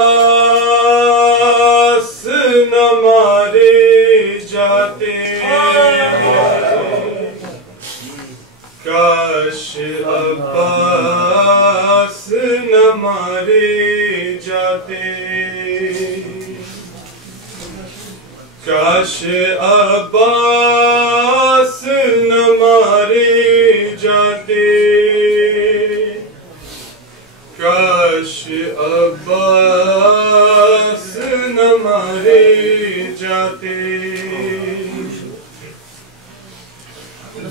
نہ مارے جاتے، کاش عباس نہ مارے جاتے، کاش عباس نہ مارے جاتے، کاش عباس نہ مارے جاتے،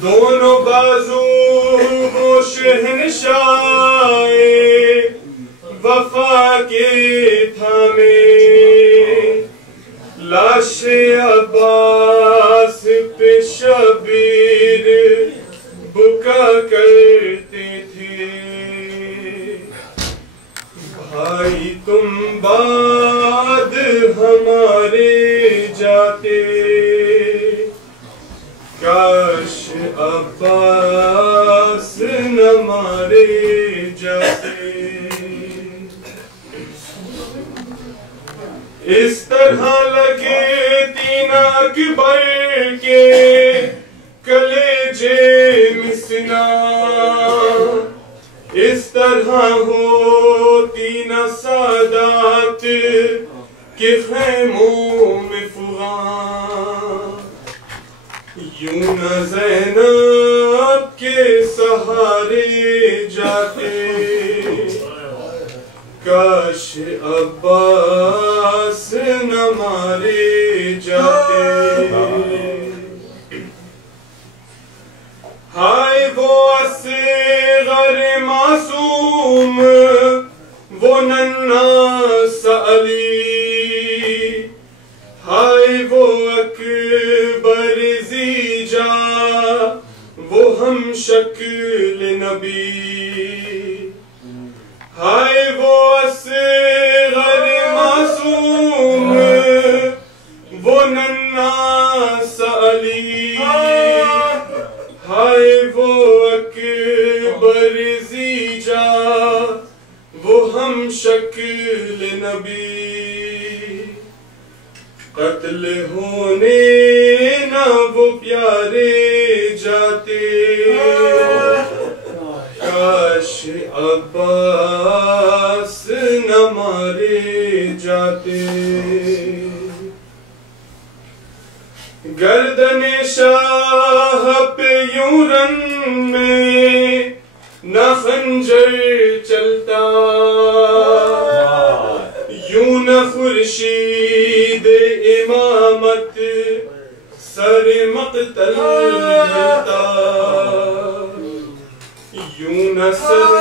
دونوں بازو وہ شہنشاہ وفا کے تھامے، لاش عباس پہ شبیر بکا کرتے تھے، بھائی تم بعد ہمارے جاتے، کاش عباس نہ مارے جاتے، اس طرح لگے تین اکبر کے کلیجے مسنا، اس طرح ہوتی نہ سادات کے خیموں میں فغاں، یوں نہ زینب کے سہارے جاتے، کاش عباس نہ مارے جاتے، ہائے وہ اصغر معصوم وہ ننھا سا علی، ہائے وہ اکبر زیجا وہ ہم شکل نبی، ہائے وہ اصغر معصوم وہ ننھا سا علی، ہائے وہ اکبر زیجا وہ ہم شکل نبی، قتل ہونے نہ وہ پیارے جاتے، کاش عباس نہ مارے جاتے، گردن شاہ پہ یوں رن میں نہ خنجر چلتا، یوں نہ خورشید امامت سر مقتل ملتا، یوں نہ سر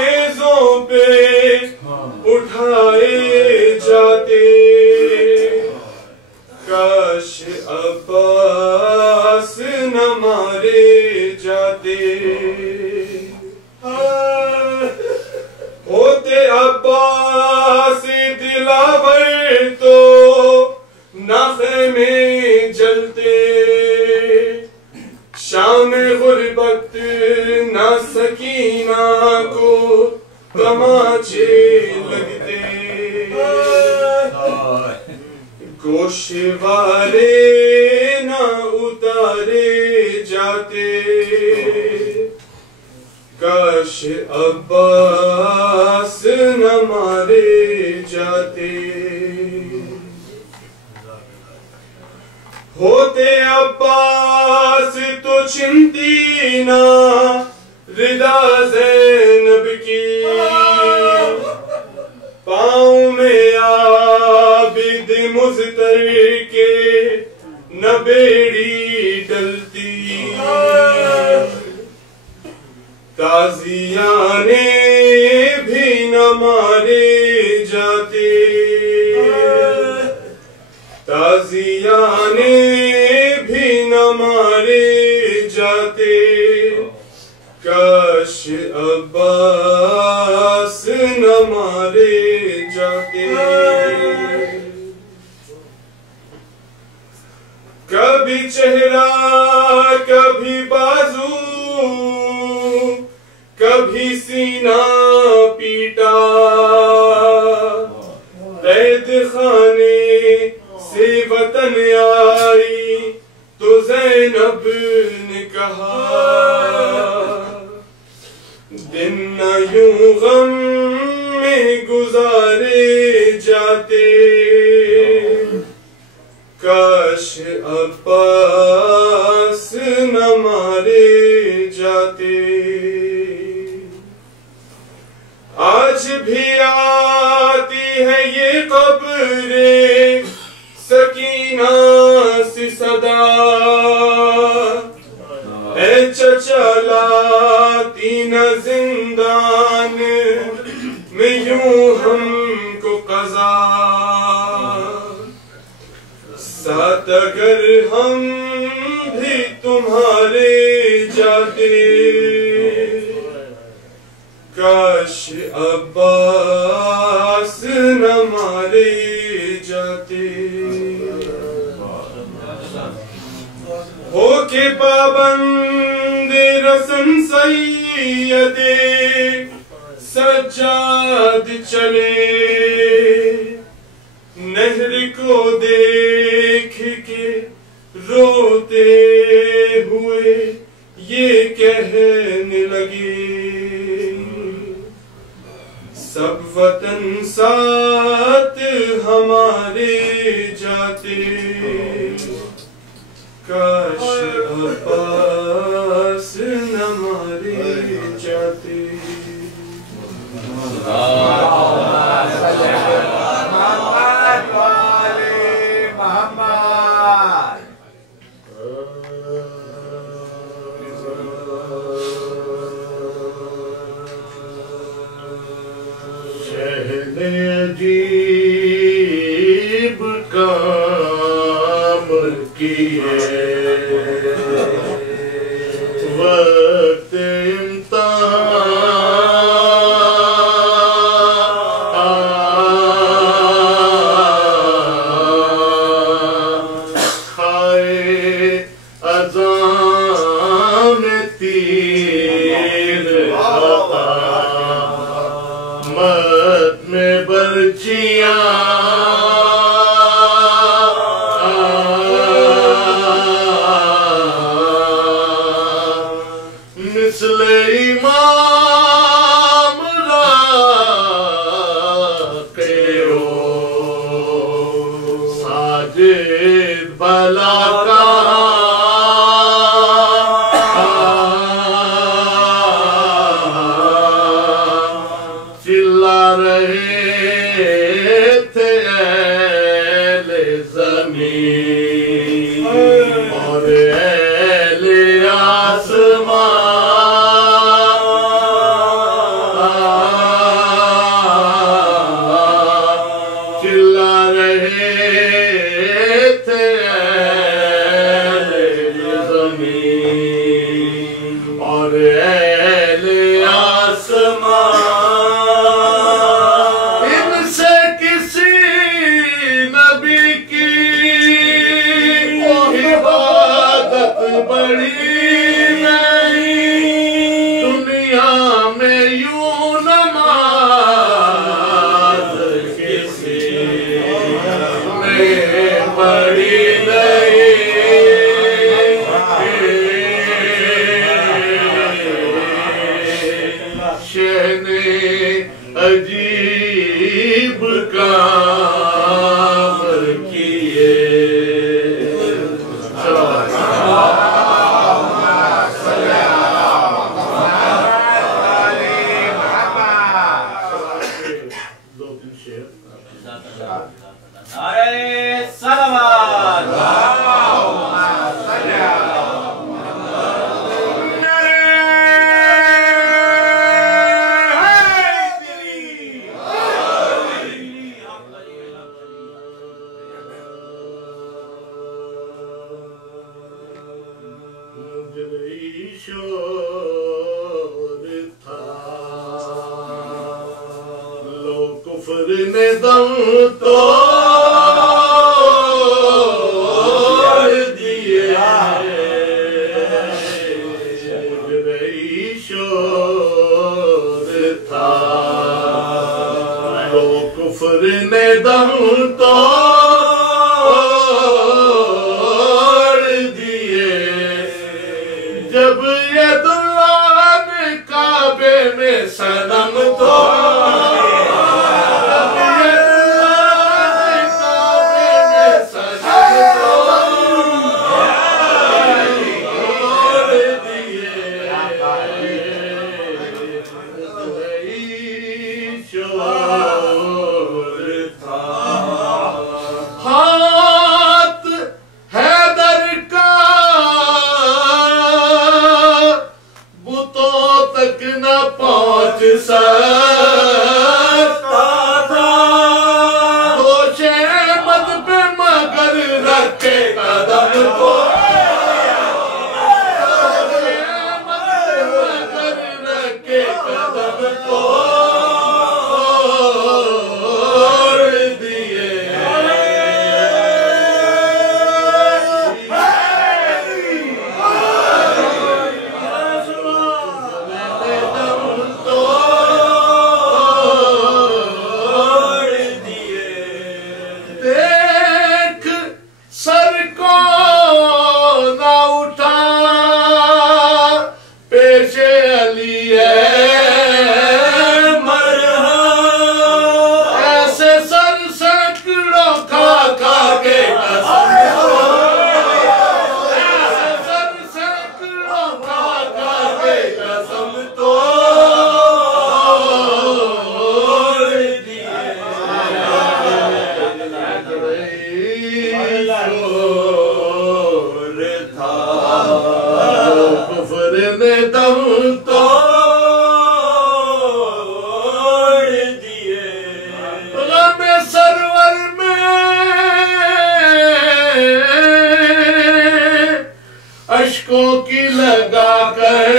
نیزوں پہ اٹھائے جاتے، کاش عباس نہ مارے جاتے، ہوتے عباس دلاور تو نہ خیمے جلتے، شام غربت نہ سکینہ کو تماچے لگتے، گوشوارے نہ اتارے جاتے، کاش عباس نہ مارے جاتے، ہوتے عباس تو چنتی نہ ردا زینب کی، پاؤں میں عابد مزتر کے نہ بیڑی ڈلتی، تازیانے بھی نہ مارے جاتے، تازیانے بھی نہ مارے جاتے، کاش عباس نہ مارے جاتے، کبھی چہرہ کبھی بازو کبھی سینہ پیٹا، قید خانے سے وطن آئی تو زینب نے کہا دن نہ یوں غم میں گزارے جاتے کاش عباس نہ مارے جاتے آج بھی آتی ہے یہ قبر سکینہ سی صدا اے چچا لاتی نہ زندان میں یوں ہم کو قضا ساتھ اگر ہم بھی تمہارے جاتے کاش عباس نہ مارے جاتے ہو کے پابند رسم سید سجاد چلے نہر کو دیکھ کے روتے ہوئے یہ کہنے لگے سب وطن ساتھ ہمارے جاتے کاش عباس نہ مارے جاتے عجیب کام کیے وقت امتحان کھائے اذان تیر مت میں برچیاں مثل امام راقیو ساجد بلا چلا رہے تھے اہل زمین اور اہل آسمان چلا رہے تھے اہل زمین اور اہل آسمان بڑی نہیں دنیا میں یوں نماز کسی میں بڑی نہیں شہن عجیب کام کیے شور تھا لو کفر نے دم توڑ دیا مجرئی شور تھا لو کفر نے دم توڑ دیے جب ید اللہ نے کعبے میں صنم توڑ سکتا تھا دوش احمد پہ مگر رکھے قدم کو اشکوں کی لگا کر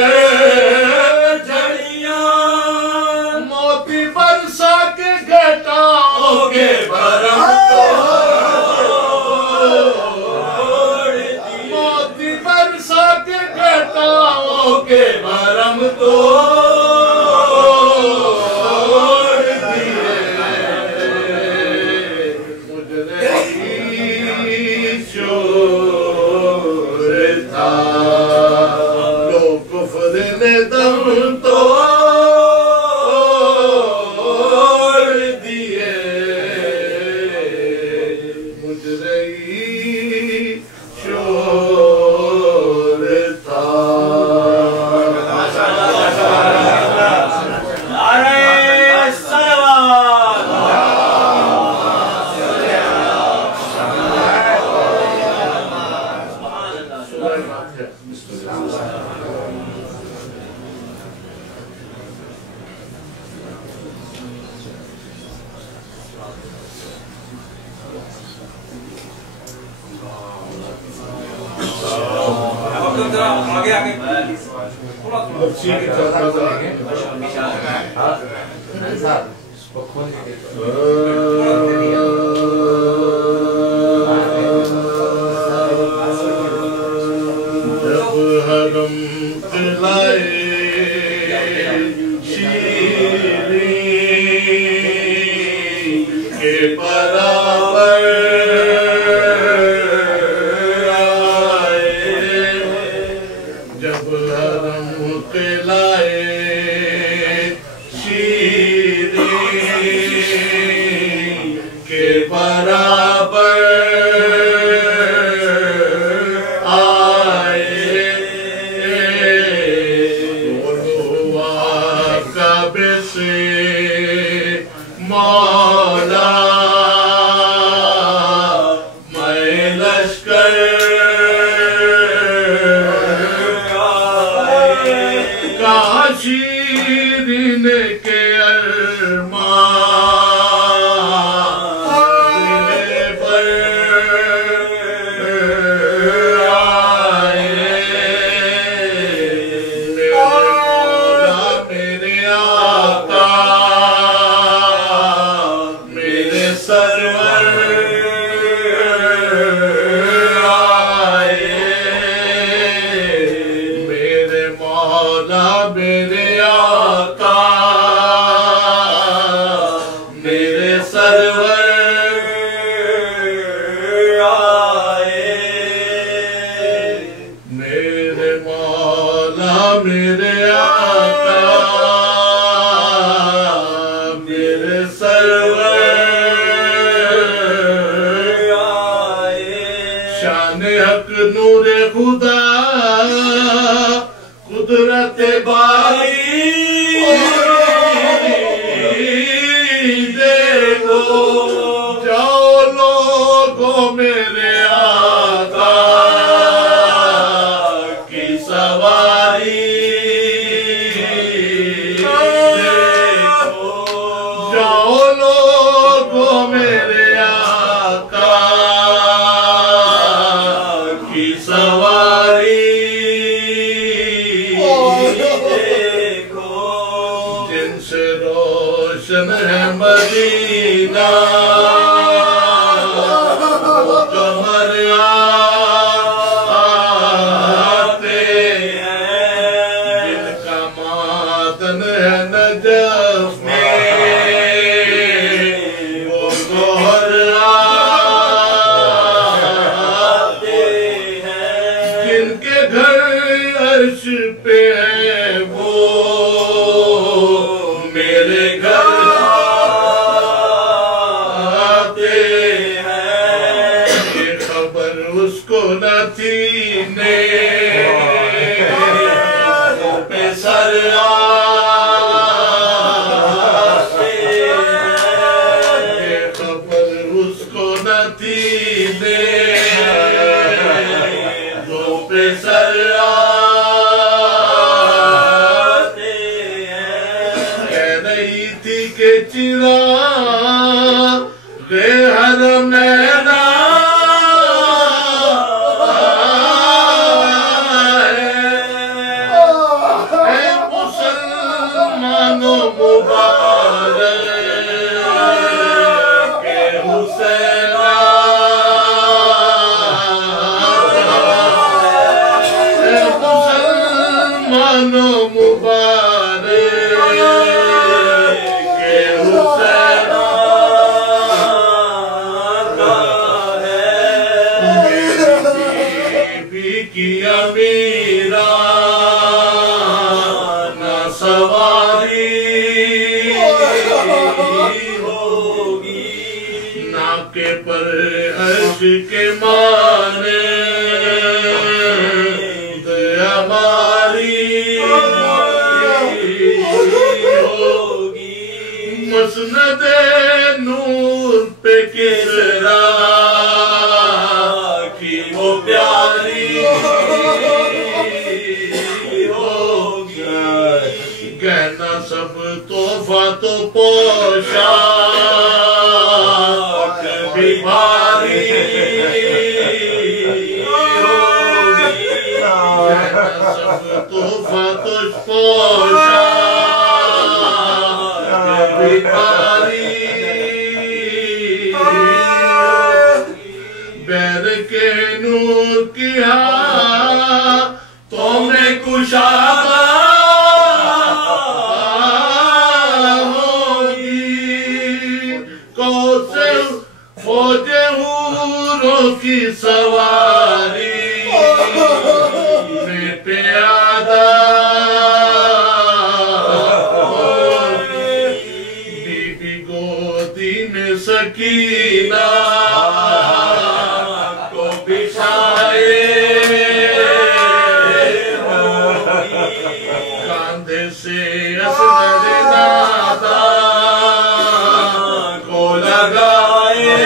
جھڑیاں موتی برسا کے گھٹاؤں کے بھرم موتی برسا کے گھٹاؤں کے بھرم میرے سرور آتے ہیں، یہ خبر اس کو نہ تھی پہ سر آتے ہیں، یہ خبر اس کو نہ تھی پہ سر آتے ہیں، کہہ رہی تھی کہ چراغ حرمین کے مانے ہماری ہوگی، مسند نور پہ کسرا کی وہ پیاری ہوگی، گہنا سب تحفہ تو پوشاک بھی بھاری ہوگی، سب تحفہ تو پوشاک بھی بھاری، بیر کے نور کیا تو میں کشادہ کی سواری میں پیادہ بی بی گودی میں سکینہ کو بچھائے، کاندھے سے اسند نادا کو لگائے،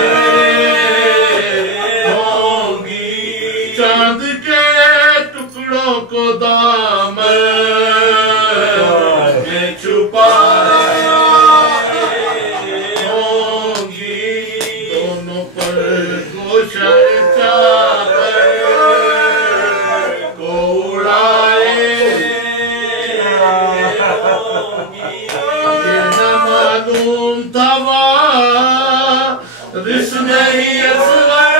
کو دامن میں چھپائے ہوں گی، دونوں پر گوشہ چادر کو اڑائے، یہ نہ معلوم تھا وارث نہیں اصغر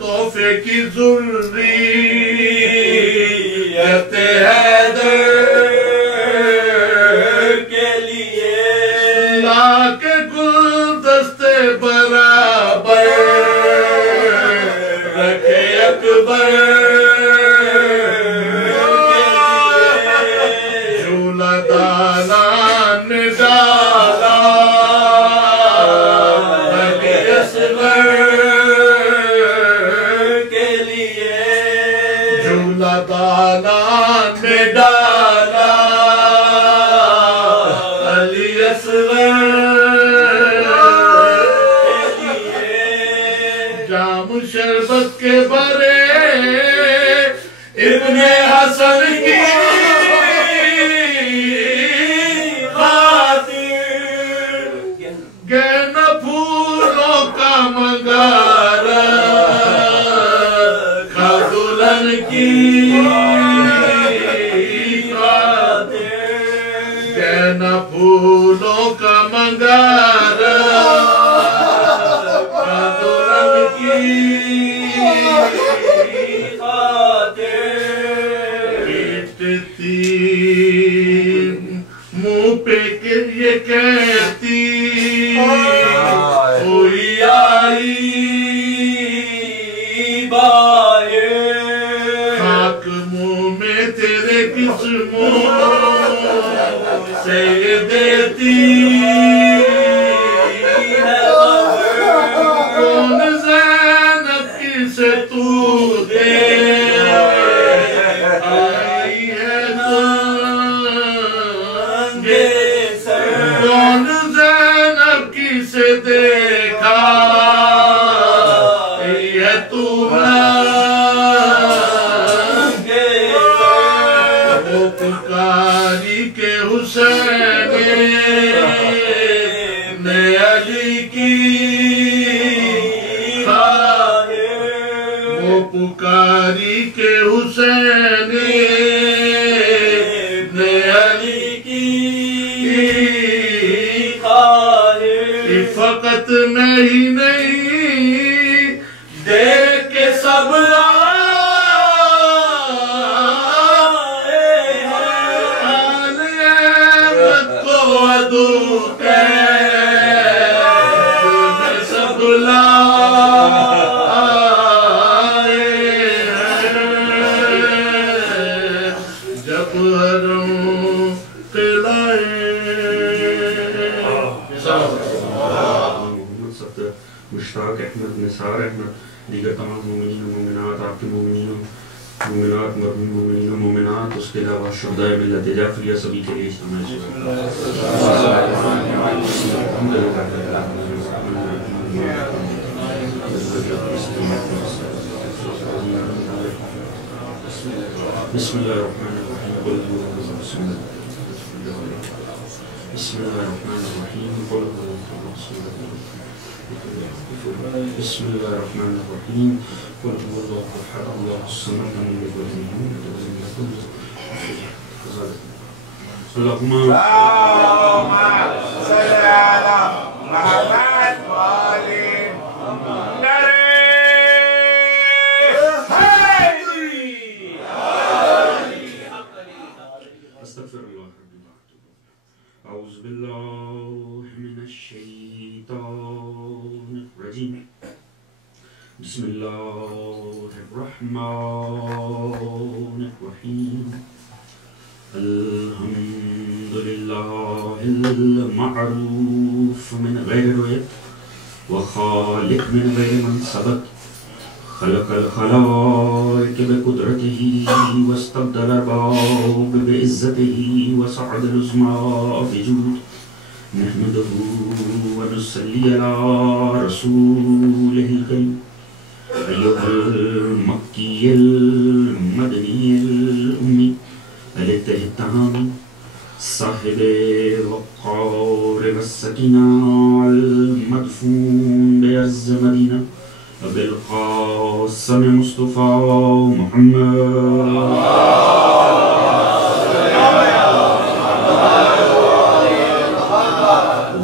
تحفے کی ضروریت حیدر کے لیے، لا کے گلدستے برابر رکھے اکبر کے لیے، جھولا دالان میں ڈالا رکھے اصغر دالان میں ڈالا علی اصغر کے لیے، جام شربت کے بھرے ابن حسن کی خاطر، گہنا پھولوں کا مغارہ دلہن کی خاطر کہنا پھولوں کا منگارا رنگ کی خاطر پیٹتی منہ پہ کہ یہ کہتی کوئی آئی باہر خاک منہ میں تیرے کس منہ سے دیتی ہے کون زینب کسے تو دے آئی ہے تنگے سر کون زینب کسے دیکھا یہ تو ننگے وہ پکاری کے حسین نے علی کی خاطر وہ پکاری کے حسین نے علی کی خاطر فقط میں ہی نہیں دیکھ کے سب مشتاق احمد نثار احمد دیگر تمام مومنین و مومنات آپ کے مومنین و مومنات مرحوم مومنین و مومنات اس کے علاوہ شہداء ملت جعفریہ سبھی کے لیے اجتماع بسم اللہ الرحمن الرحیم بسم اللہ الرحمن الرحیم بسم اللہ الرحمن الرحیم قل هو الله احد الله الصمد لم يلد ولم يولد ولم يكن له كفوا احد اللهم صل على محمد وآل استغفر الله أعوذ بالله من الشيطان الرجيم بسم الله الرحمن الرحيم الحمد لله المعروف من غير يد وخالق من غير من سبق خلق الخلائق بقدرته واستبدل الأرباب بعزته وصعد العظماء بجود نحمده ونصلي على رسوله الكريم أيها المكي المدني الأمي الاتهام صاحب الوقار والسكينة المدفون بعز مدينة بالقاسم مصطفى محمد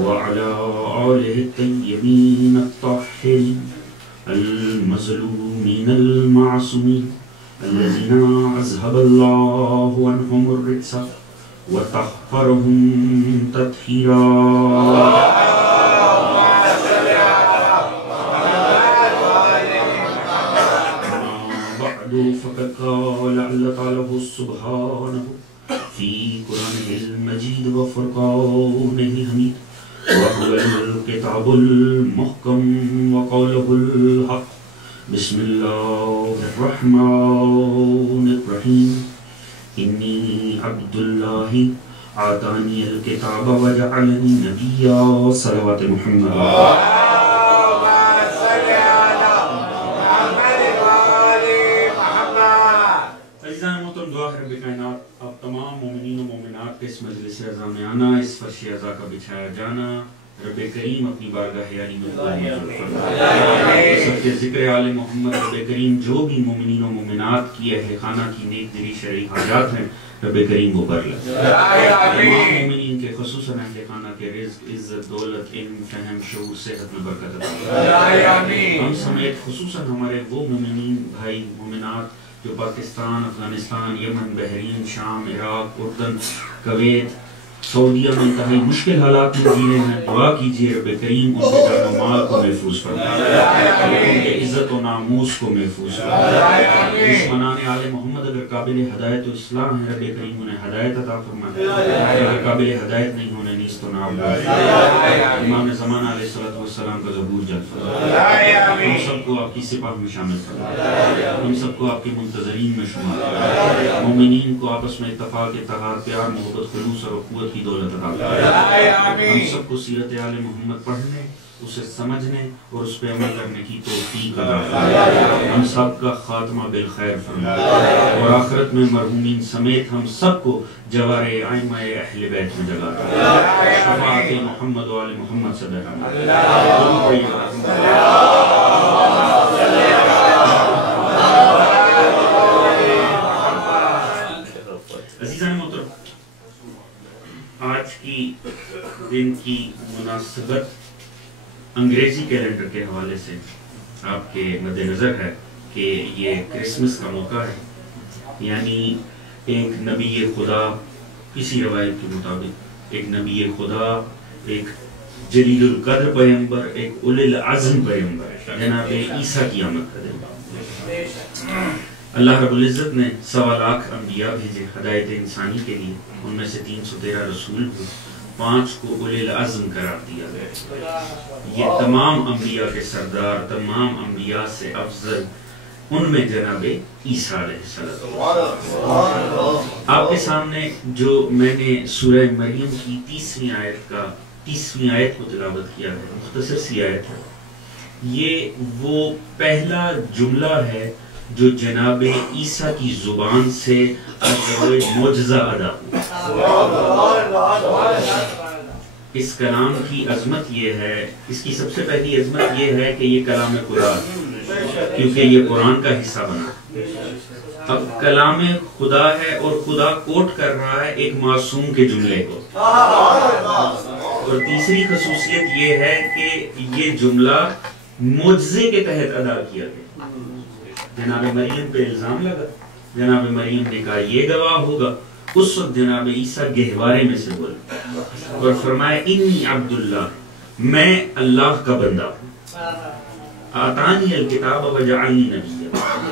وعلى آله الطيبين الطاهرين المظلومين المعصومين الذين أذهب الله عنهم الرجس وطهرهم تطهيرا فقد قال الله تعالى سبحانه في قرآنه المجيد وفرقانه الحميد وهو الكتاب المحكم وقوله الحق بسم الله الرحمن الرحيم إني عبد الله آتاني الكتاب وجعلني نبيا صلوات محمد تمام مومنین و مومنات کے اس مجلس عزا میں آنا، اس فرش عزا کا بچھایا جانا رب کریم اپنی بارگاہ عالی میں منظور فرمائے. سب کے ذکر آل محمد رب کریم جو بھی مومنین و مومنات کی اہل خانہ کی نیک دلی شرعی حاجات ہیں رب کریم وہ بھر لے. تمام مومنین کے خصوصاً اہل خانہ کے رزق، عزت، دولت، علم، فہم، شعور، صحت میں برکت عطا فرمائے. ہم سمیت خصوصاً ہمارے وہ مومنین بھائی مومنات جو پاکستان، افغانستان، یمن، بحرین، شام، عراق، اردن، کویت، سعودیہ میں انتہائی مشکل حالات میں جی رہے ہیں، دعا کیجئے رب کریم ان کے جان و مال کو محفوظ فرمائے، ان کے عزت و ناموس کو محفوظ فرمائے. دشمنان آل محمد اگر قابل ہدایت و اصلاح ہیں رب کریم انہیں ہدایت عطا فرمائے، اگر قابل ہدایت نہیں ہونے نیست و نابود. امام زمان علیہ السلام کا ظہور جلد فرمائے. ہم سب کو آپ کی سپاہ میں شامل فرمائے، ہم سب کو آپ کے منتظرین میں شمار فرمائے. مومنین کو آپس میں اتفاق، اتحاد، پیار، محبت، خلوص اور اخوت کی دولت عطا فرمائے. ہم سب کو سیرت آل محمد پڑھنے، اسے سمجھنے اور اس پہ عمل کرنے کی توفیق عطا فرمائے. ہم سب کا خاتمہ بالخیر فرمائے اور آخرت میں مرحومین سمیت ہم سب کو جوار ائمہ اہل بیت میں جگہ دے. شفاعت محمد و آل محمد صلی اللہ علیہ وسلم. عزیزان محترم، آج کی دن کی مناسبت انگریزی کیلنڈر کے حوالے سے آپ کے مد نظر ہے کہ یہ کرسمس کا موقع ہے. یعنی ایک نبی خدا، کسی روایت کے مطابق ایک نبی خدا، ایک جلیل القدر پیغمبر، ایک اولی العزم پیغمبر جناب عیسیٰ کی آمد کا دن. اللہ رب العزت نے 1.25 لاکھ انبیاء بھیجے ہدایت انسانی کے لیے. ان میں سے 313 رسول ہوئے، 5 کو اولی العزم قرار دیا گیا. یہ تمام انبیاء کے سردار، تمام انبیاء سے افضل، ان میں جناب عیسیٰ علیہ السلام. آپ کے سامنے جو میں نے سورہ مریم کی 30ویں آیت کو تلاوت کیا ہے، مختصر سی آیت ہے. یہ وہ پہلا جملہ ہے جو جناب عیسیٰ کی زبان سے معجزہ ادا ہوا. اس کلام کی عظمت یہ ہے، اس کی سب سے پہلی عظمت یہ ہے کہ یہ کلام خدا، کیونکہ یہ قرآن کا حصہ بنا. اب کلام خدا ہے اور خدا کوٹ کر رہا ہے ایک معصوم کے جملے کو. اور تیسری خصوصیت یہ ہے کہ یہ جملہ معجزے کے تحت ادا کیا گیا. جناب مریم پہ الزام لگا، جناب مریم نے کہا یہ گواہ ہوگا. اس وقت جناب عیسیٰ گہوارے میں سے بولے اور فرمایا انی عبداللہ، میں اللہ کا بندہ ہوں. آتانی الکتاب وجعلنی نبیا،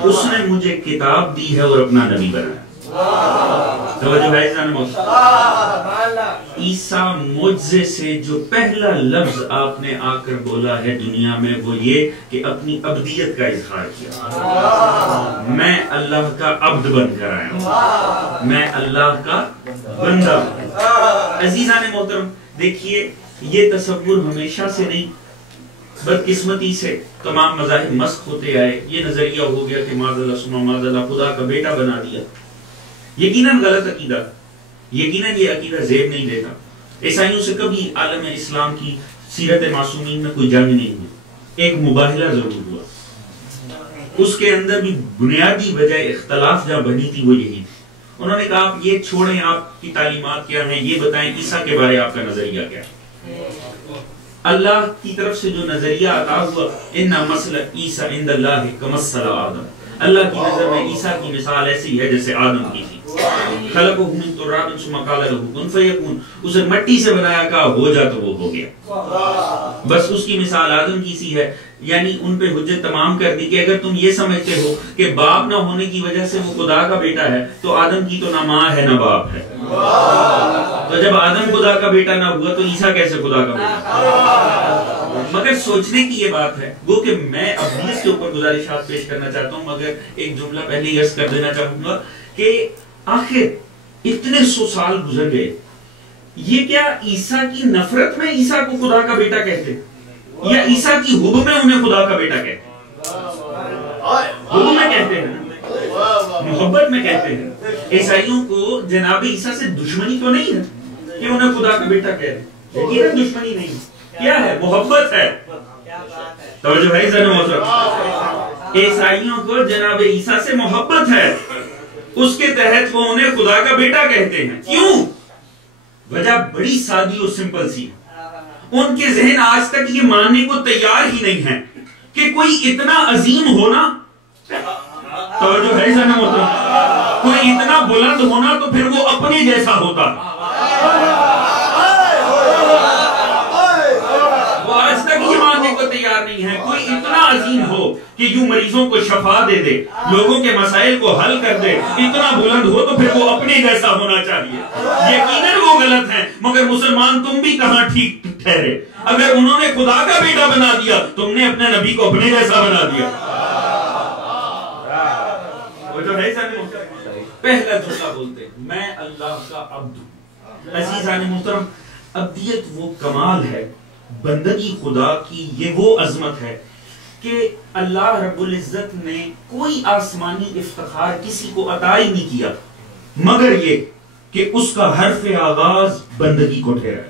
اس نے مجھے کتاب دی ہے اور اپنا نبی بنایا. توجہ ہے جان محترم، عیسیٰ معجزے سے جو پہلا لفظ آپ نے آ کر بولا ہے دنیا میں وہ یہ کہ اپنی عبدیت کا اظہار کیا. میں اللہ کا عبد بن کر آیا ہوں، میں اللہ کا بندہ ہوں. عزیزان محترم، دیکھیے یہ تصور ہمیشہ سے نہیں، بدقسمتی سے تمام مذاہب مسخ ہوتے آئے. یہ نظریہ ہو گیا کہ معاذ اللہ ثم معاذ اللہ خدا کا بیٹا بنا دیا. یقیناً غلط عقیدہ، یقیناً یہ عقیدہ زیب نہیں دیتا. عیسائیوں سے کبھی عالم اسلام کی سیرت معصومین میں کوئی جنگ نہیں ہوئی، ایک مباہلہ ضرور ہوا. اس کے اندر بھی بنیادی وجہ اختلاف جہاں بنی تھی وہ یہی تھی. انہوں نے کہا آپ یہ چھوڑیں، آپ کی تعلیمات کیا ہیں، یہ بتائیں عیسیٰ کے بارے آپ کا نظریہ کیا ہے. اللہ کی طرف سے جو نظریہ عطا ہوا ان مثل عیسیٰ عند اللہ کمثل آدم، اللہ کی نظر میں عیسیٰ کی مثال ایسی ہے جیسے آدم کی تھی. خلقہ من تراب ثم قال له کن فیکون، اسے مٹی سے بنایا، کہا ہو جا تو وہ ہو گیا. بس اس کی مثال آدم کی سی ہے. یعنی ان پہ حجت تمام کر دی کہ اگر تم یہ سمجھتے ہو کہ باپ نہ ہونے کی وجہ سے وہ خدا کا بیٹا ہے تو آدم کی تو نہ ماں ہے نہ باپ ہے. تو جب آدم خدا کا بیٹا نہ ہوا تو عیسیٰ کیسے خدا کا بیٹا؟ مگر سوچنے کی یہ بات ہے. وہ کہ میں اب اس کے اوپر گزارشات پیش کرنا چاہتا ہوں، مگر ایک جملہ پہلے ہی عرض کر دینا چاہوں گا کہ آخر اتنے 100 سال گزر گئے، یہ کیا عیسیٰ کی نفرت میں عیسیٰ کو خدا کا بیٹا کہتے یا عیسیٰ کی حب میں انہیں خدا کا بیٹا کہتے؟ حب میں کہتے ہیں، محبت میں کہتے ہیں. عیسائیوں کو جناب عیسیٰ سے دشمنی تو نہیں ہے کہ انہیں خدا کا بیٹا کہتے، یقیناً دشمنی نہیں. کیا ہے؟ محبت ہے. توجہ ہے ذرا محترم. عیسائیوں کو جناب عیسیٰ سے محبت ہے، اس کے تحت وہ انہیں خدا کا بیٹا کہتے ہیں. کیوں؟ وجہ بڑی سادی اور سمپل سی. ان کے ذہن آج تک یہ ماننے کو تیار ہی نہیں ہے کہ کوئی اتنا عظیم ہونا، توجہ ہے ذرا محترم، کوئی اتنا بلند ہونا تو پھر وہ اپنے جیسا ہوتا. وہ آج تک یہ ماننے کو تیار نہیں ہے کوئی اتنا عظیم ہو کہ یوں مریضوں کو شفا دے دے، لوگوں کے مسائل کو حل کر دے. اتنا بلند ہو تو پھر وہ اپنے جیسا ہونا چاہیے. یقیناً وہ غلط ہیں، مگر مسلمان تم بھی کہاں ٹھیک ٹھہرے. اگر انہوں نے خدا کا بیٹا بنا دیا، تم نے اپنے نبی کو اپنے جیسا بنا دیا. وہ جو ہے پہلا جملہ بولتے میں اللہ کا عبد ہوں. عزیزان محترم، عبدیت وہ کمال ہے، بندگی خدا کی یہ وہ عظمت ہے کہ اللہ رب العزت نے کوئی آسمانی افتخار کسی کو عطا ہی نہیں کیا مگر یہ کہ اس کا حرف آغاز بندگی کو ٹھہرا.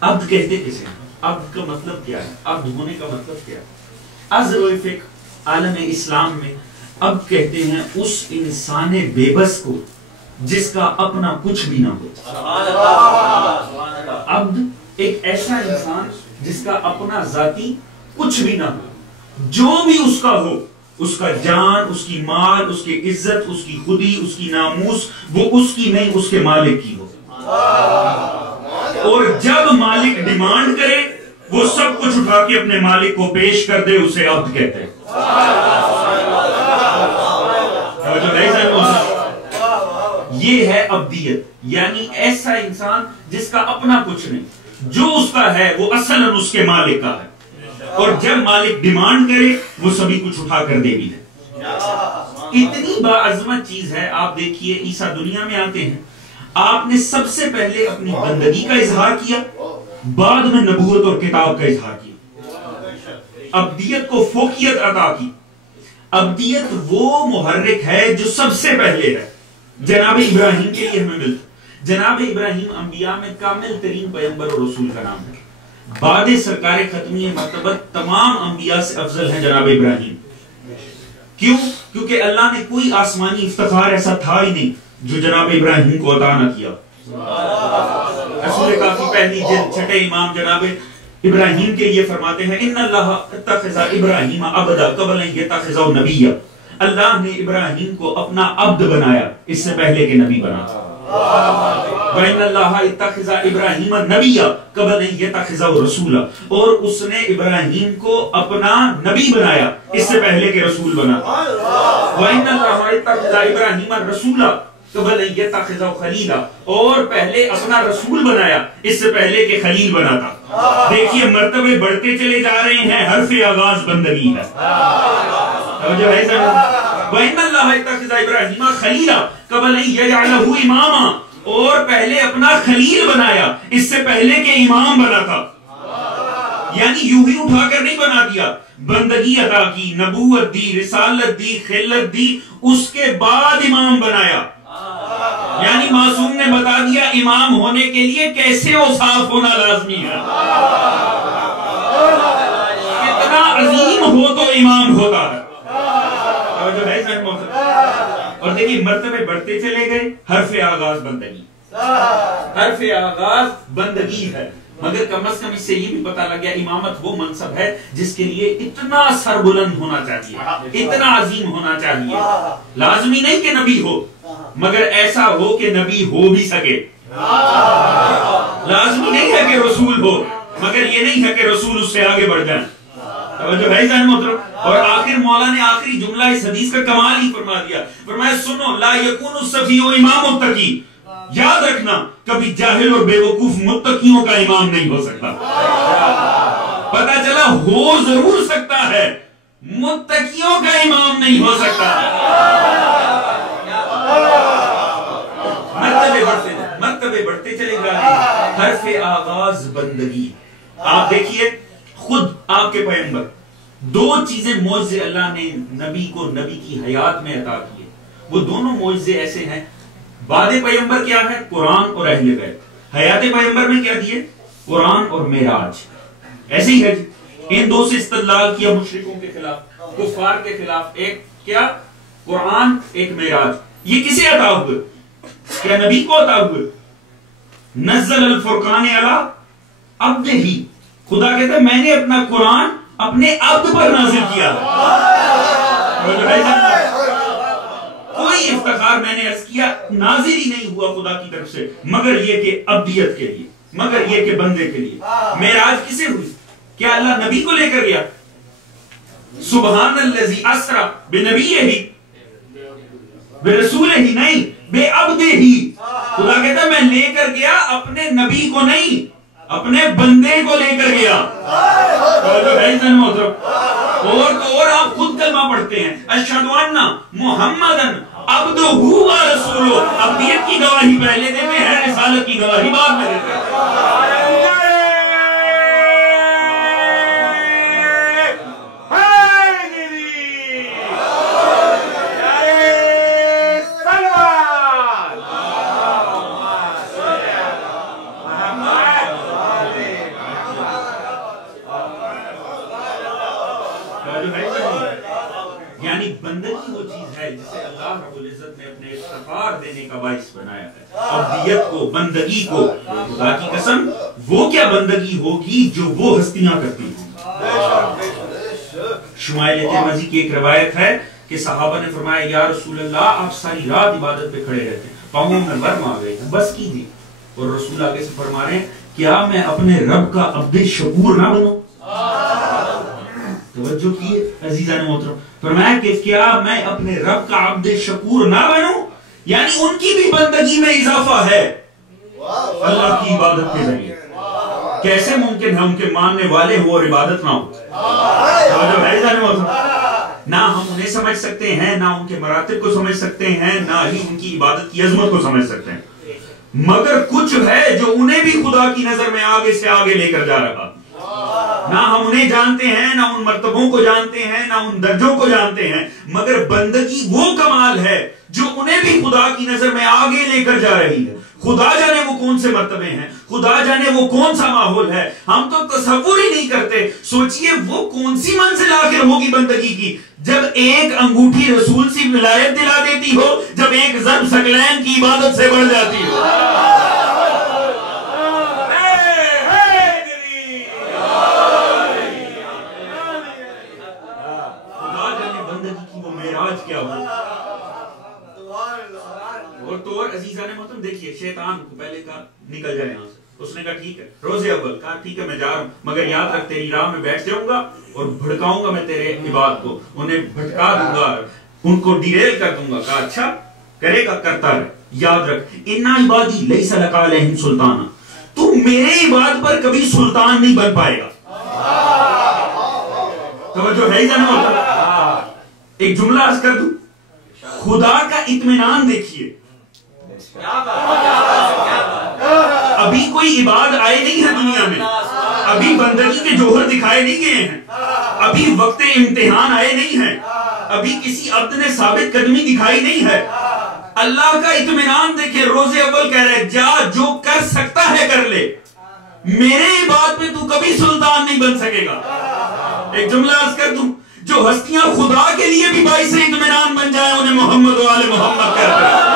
عبد کہتے کسے ہیں؟ عبد کا مطلب کیا ہے؟ عبد ہونے کا مطلب کیا ہے؟ ازر و فقہ عالم اسلام میں عبد کہتے ہیں اس انسان بے بس کو جس کا اپنا کچھ بھی نہ ہو. عبد ایک ایسا انسان جس کا اپنا ذاتی کچھ بھی نہ ہو، جو بھی اس کا ہو، اس کا جان، اس کی مال، اس کی عزت، اس کی خودی، اس کی ناموس، وہ اس کی نہیں اس کے مالک کی ہو. اور جب مالک ڈیمانڈ کرے وہ سب کچھ اٹھا کے اپنے مالک کو پیش کر دے، اسے عبد کہتے ہیں. یہ ہے عبدیت، یعنی ایسا انسان جس کا اپنا کچھ نہیں، جو اس کا ہے وہ اصلاً اس کے مالک کا ہے، اور جب مالک ڈیمانڈ کرے وہ سبھی کچھ اٹھا کر دے بھی دے. اتنی باعظمت چیز ہے. آپ دیکھیے عیسیٰ دنیا میں آتے ہیں، آپ نے سب سے پہلے اپنی بندگی کا اظہار کیا، بعد میں نبوت اور کتاب کا اظہار کیا. عبدیت کو فوقیت عطا کی. عبدیت وہ محرک ہے جو سب سے پہلے ہے. جناب ابراہیم کے لیے ہمیں ملتا. جناب ابراہیم انبیاء میں کامل ترین پیغمبر اور رسول کا نام ہے. بعد سرکار ختمی مرتبہ تمام انبیاء سے افضل ہیں جناب ابراہیم. کیوں؟ کیونکہ اللہ نے کوئی آسمانی افتخار ایسا تھا ہی نہیں جو جناب ابراہیم کو عطا نہ کیا. رسول کافی پہلی جلد چھٹے امام جناب ابراہیم کے لیے فرماتے ہیں ان اللہ اتخذ ابراہیم عبدا قبل ان یتخذہ نبیا. اللہ نے ابراہیم کو اپنا عبد بنایا اس سے پہلے کہ نبی بنا. وَإِنَّ اللَّهَ اتَّخَذَ إِبْرَاهِيمَ نَبِيًّا قَبْلَ أَن يَتَّخِذَهُ رَسُولًا. اور اس نے ابراہیم کو اپنا نبی بنایا اس سے پہلے کہ رسول بنا. وَإِنَّ اللَّهَ اتَّخَذَ إِبْرَاهِيمَ رَسُولًا قَبْلَ أَن يَتَّخِذَهُ خَلِيلًا. اور پہلے اپنا رسول بنایا اس سے پہلے کہ خلیل بنا تھا. دیکھیے مرتبے بڑھتے چلے جا رہے ہیں، حرف آغاز بندگی ہے. توجہ ہے سر. وَإِنَّ اللَّهَ اتَّخَذَ إِبْرَاهِيمَ خَلِيلًا قَبْلَ أَن يَجْعَلَهُ إِمَامًا. اور پہلے اپنا خلیل بنایا اس سے پہلے کہ امام بنا تھا. یعنی یوں ہی اٹھا کر نہیں بنا دیا، بندگی عطا کی، نبوت دی، رسالت دی، خلت دی، اس کے بعد امام بنایا. یعنی معصوم نے بتا دیا امام ہونے کے لیے کیسے اوصاف ہونا لازمی ہے. کتنا عظیم ہو تو امام ہوتا ہے. جو ہے سر اور دیکھیے مرتبے بڑھتے چلے گئے. حرف آغاز بندگی، حرف آغاز بندگی ہے. مگر کم از کم اس سے یہ بھی پتا لگ گیا امامت وہ منصب ہے جس کے لیے اتنا سربلند ہونا چاہیے، اتنا عظیم ہونا چاہیے. لازمی نہیں کہ نبی ہو، مگر ایسا ہو کہ نبی ہو بھی سکے. لازمی نہیں ہے کہ رسول ہو، مگر یہ نہیں ہے کہ رسول اس سے آگے بڑھ جائیں. توجہ ہے ذہن محترم. اور آخر مولا نے آخری جملہ اس حدیث کا کمال ہی فرما دیا. فرمایا سنو لا یکون الصفی امام متقی. یاد رکھنا کبھی جاہل اور بے وقوف متقیوں کا امام نہیں ہو سکتا. پتہ چلا ہو ضرور سکتا ہے، متقیوں کا امام نہیں ہو سکتا. مرتبے بڑھتے چلے گا. حرف آغاز بندگی. آپ دیکھیے خود آپ کے پیغمبر دو چیزیں معجزے اللہ نے نبی کو نبی کی حیات میں عطا کیے. وہ دونوں معجزے ایسے ہیں. بعد پیغمبر کیا ہے؟ قرآن اور اہل بیت. حیات پیغمبر میں کیا دیے؟ قرآن اور معراج. ایسے ہی ہے جی. ان دو سے استدلال کیا مشرکوں کے خلاف, کفار کے خلاف. ایک کیا؟ قرآن, ایک معراج. یہ کسے عطا ہوئے؟ کیا نبی کو عطا ہوئے؟ نزل الفرقان علی عبدہ. خدا کہتا ہے میں نے اپنا قرآن اپنے عبد پر نازل کیا. کوئی افتخار میں نے عرض کیا نازل ہی نہیں ہوا خدا کی طرف سے مگر یہ کہ عبدیت کے لیے, مگر یہ کہ بندے کے لیے. معراج کسے ہوئی؟ کیا اللہ نبی کو لے کر گیا؟ سبحان الذی اسری بنبیہ برسولہ ہی نہیں, بے عبدہ ہی. خدا کہتا ہے میں لے کر گیا اپنے نبی کو نہیں, اپنے بندے کو لے کر گیا. اور آپ خود کلمہ پڑھتے ہیں, اشہد ان محمدن عبدہ و رسولہ. عبدیت کی گواہی پہلے دیتے ہیں, رسالت کی گواہی بعد میں دیتے ہیں. یعنی بندگی وہ چیز ہے جسے اللہ رب العزت نے اپنے افتخار دینے کا باعث بنایا ہے. عبدیت کو, بندگی کو. خدا کی قسم وہ کیا بندگی ہوگی جو وہ ہستیاں کرتی ہیں. شمائل ترمذی کی ایک روایت ہے کہ صحابہ نے فرمایا یا رسول اللہ آپ ساری رات عبادت پہ کھڑے رہتے ہیں, پاؤں میں ورم آ گئے, بس کیجیے. اور رسول آگے سے فرما رہے ہیں کیا میں اپنے رب کا عبد شکور نہ بنوں؟ توجہ کیے عزیزان محترم. فرمایا کہ کیا میں اپنے رب کا عبد شکور نہ بنوں؟ یعنی ان کی بھی بندگی میں اضافہ ہے اللہ کی عبادت کے ذریعے. کیسے ممکن ہے ان کے ماننے والے ہو اور عبادت نہ ہو؟ توجہ ہے عزیزان محترم. نہ ہم انہیں سمجھ سکتے ہیں, نہ ان کے مراتب کو سمجھ سکتے ہیں, نہ ہی ان کی عبادت کی عظمت کو سمجھ سکتے ہیں, مگر کچھ ہے جو انہیں بھی خدا کی نظر میں آگے سے آگے لے کر جا رہا. نہ ہم انہیں جانتے ہیں, نہ ان مرتبوں کو جانتے ہیں, نہ ان درجوں کو جانتے ہیں, مگر بندگی وہ کمال ہے جو انہیں بھی خدا کی نظر میں آگے لے کر جا رہی ہے. خدا جانے وہ کون سے مرتبے ہیں, خدا جانے وہ کون سا ماحول ہے, ہم تو تصور ہی نہیں کرتے. سوچئے وہ کون سی منزل آخر ہوگی بندگی کی جب ایک انگوٹھی رسول سی ولایت دلا دیتی ہو, جب ایک ضرب ثقلین کی عبادت سے بڑھ جاتی ہو. کیا ہو اور تو اور عزیزان محترم دیکھیے شیطان کو پہلے کہا نکل جائے یہاں سے, اس نے کہا ٹھیک ہے. روز اول کہا ٹھیک ہے میں جا رہا ہوں, مگر یاد رکھ تیری راہ میں بیٹھ جاؤں گا اور بھڑکاؤں گا میں تیرے عباد کو, انہیں بھٹکا دوں گا, ان کو ڈیریل کر دوں گا. کہا اچھا کرے گا, کرتا رہے. یاد رکھ انا عبادی لیس لک علیہم سلطان, تو میرے عباد پر کبھی سلطان نہیں بن پائے گا. توجہ ہے عزیزان محترم. ایک جملہ عرض کر دوں, خدا کا اطمینان دیکھیے. ابھی کوئی عباد آئے نہیں ہے دنیا میں, ابھی بندگی کے جوہر دکھائے نہیں گئے ہیں, ابھی وقت امتحان آئے نہیں ہیں, ابھی کسی عبد نے ثابت قدمی دکھائی نہیں ہے. اللہ کا اطمینان دیکھے. روز اول کہہ رہے جا جو کر سکتا ہے کر لے, میرے عباد میں تو کبھی سلطان نہیں بن سکے گا. ایک جملہ عرض کر دوں, جو ہستیاں خدا کے لیے بھی باعث اطمینان بن جائیں انہیں محمد و آل محمد کہتے ہیں.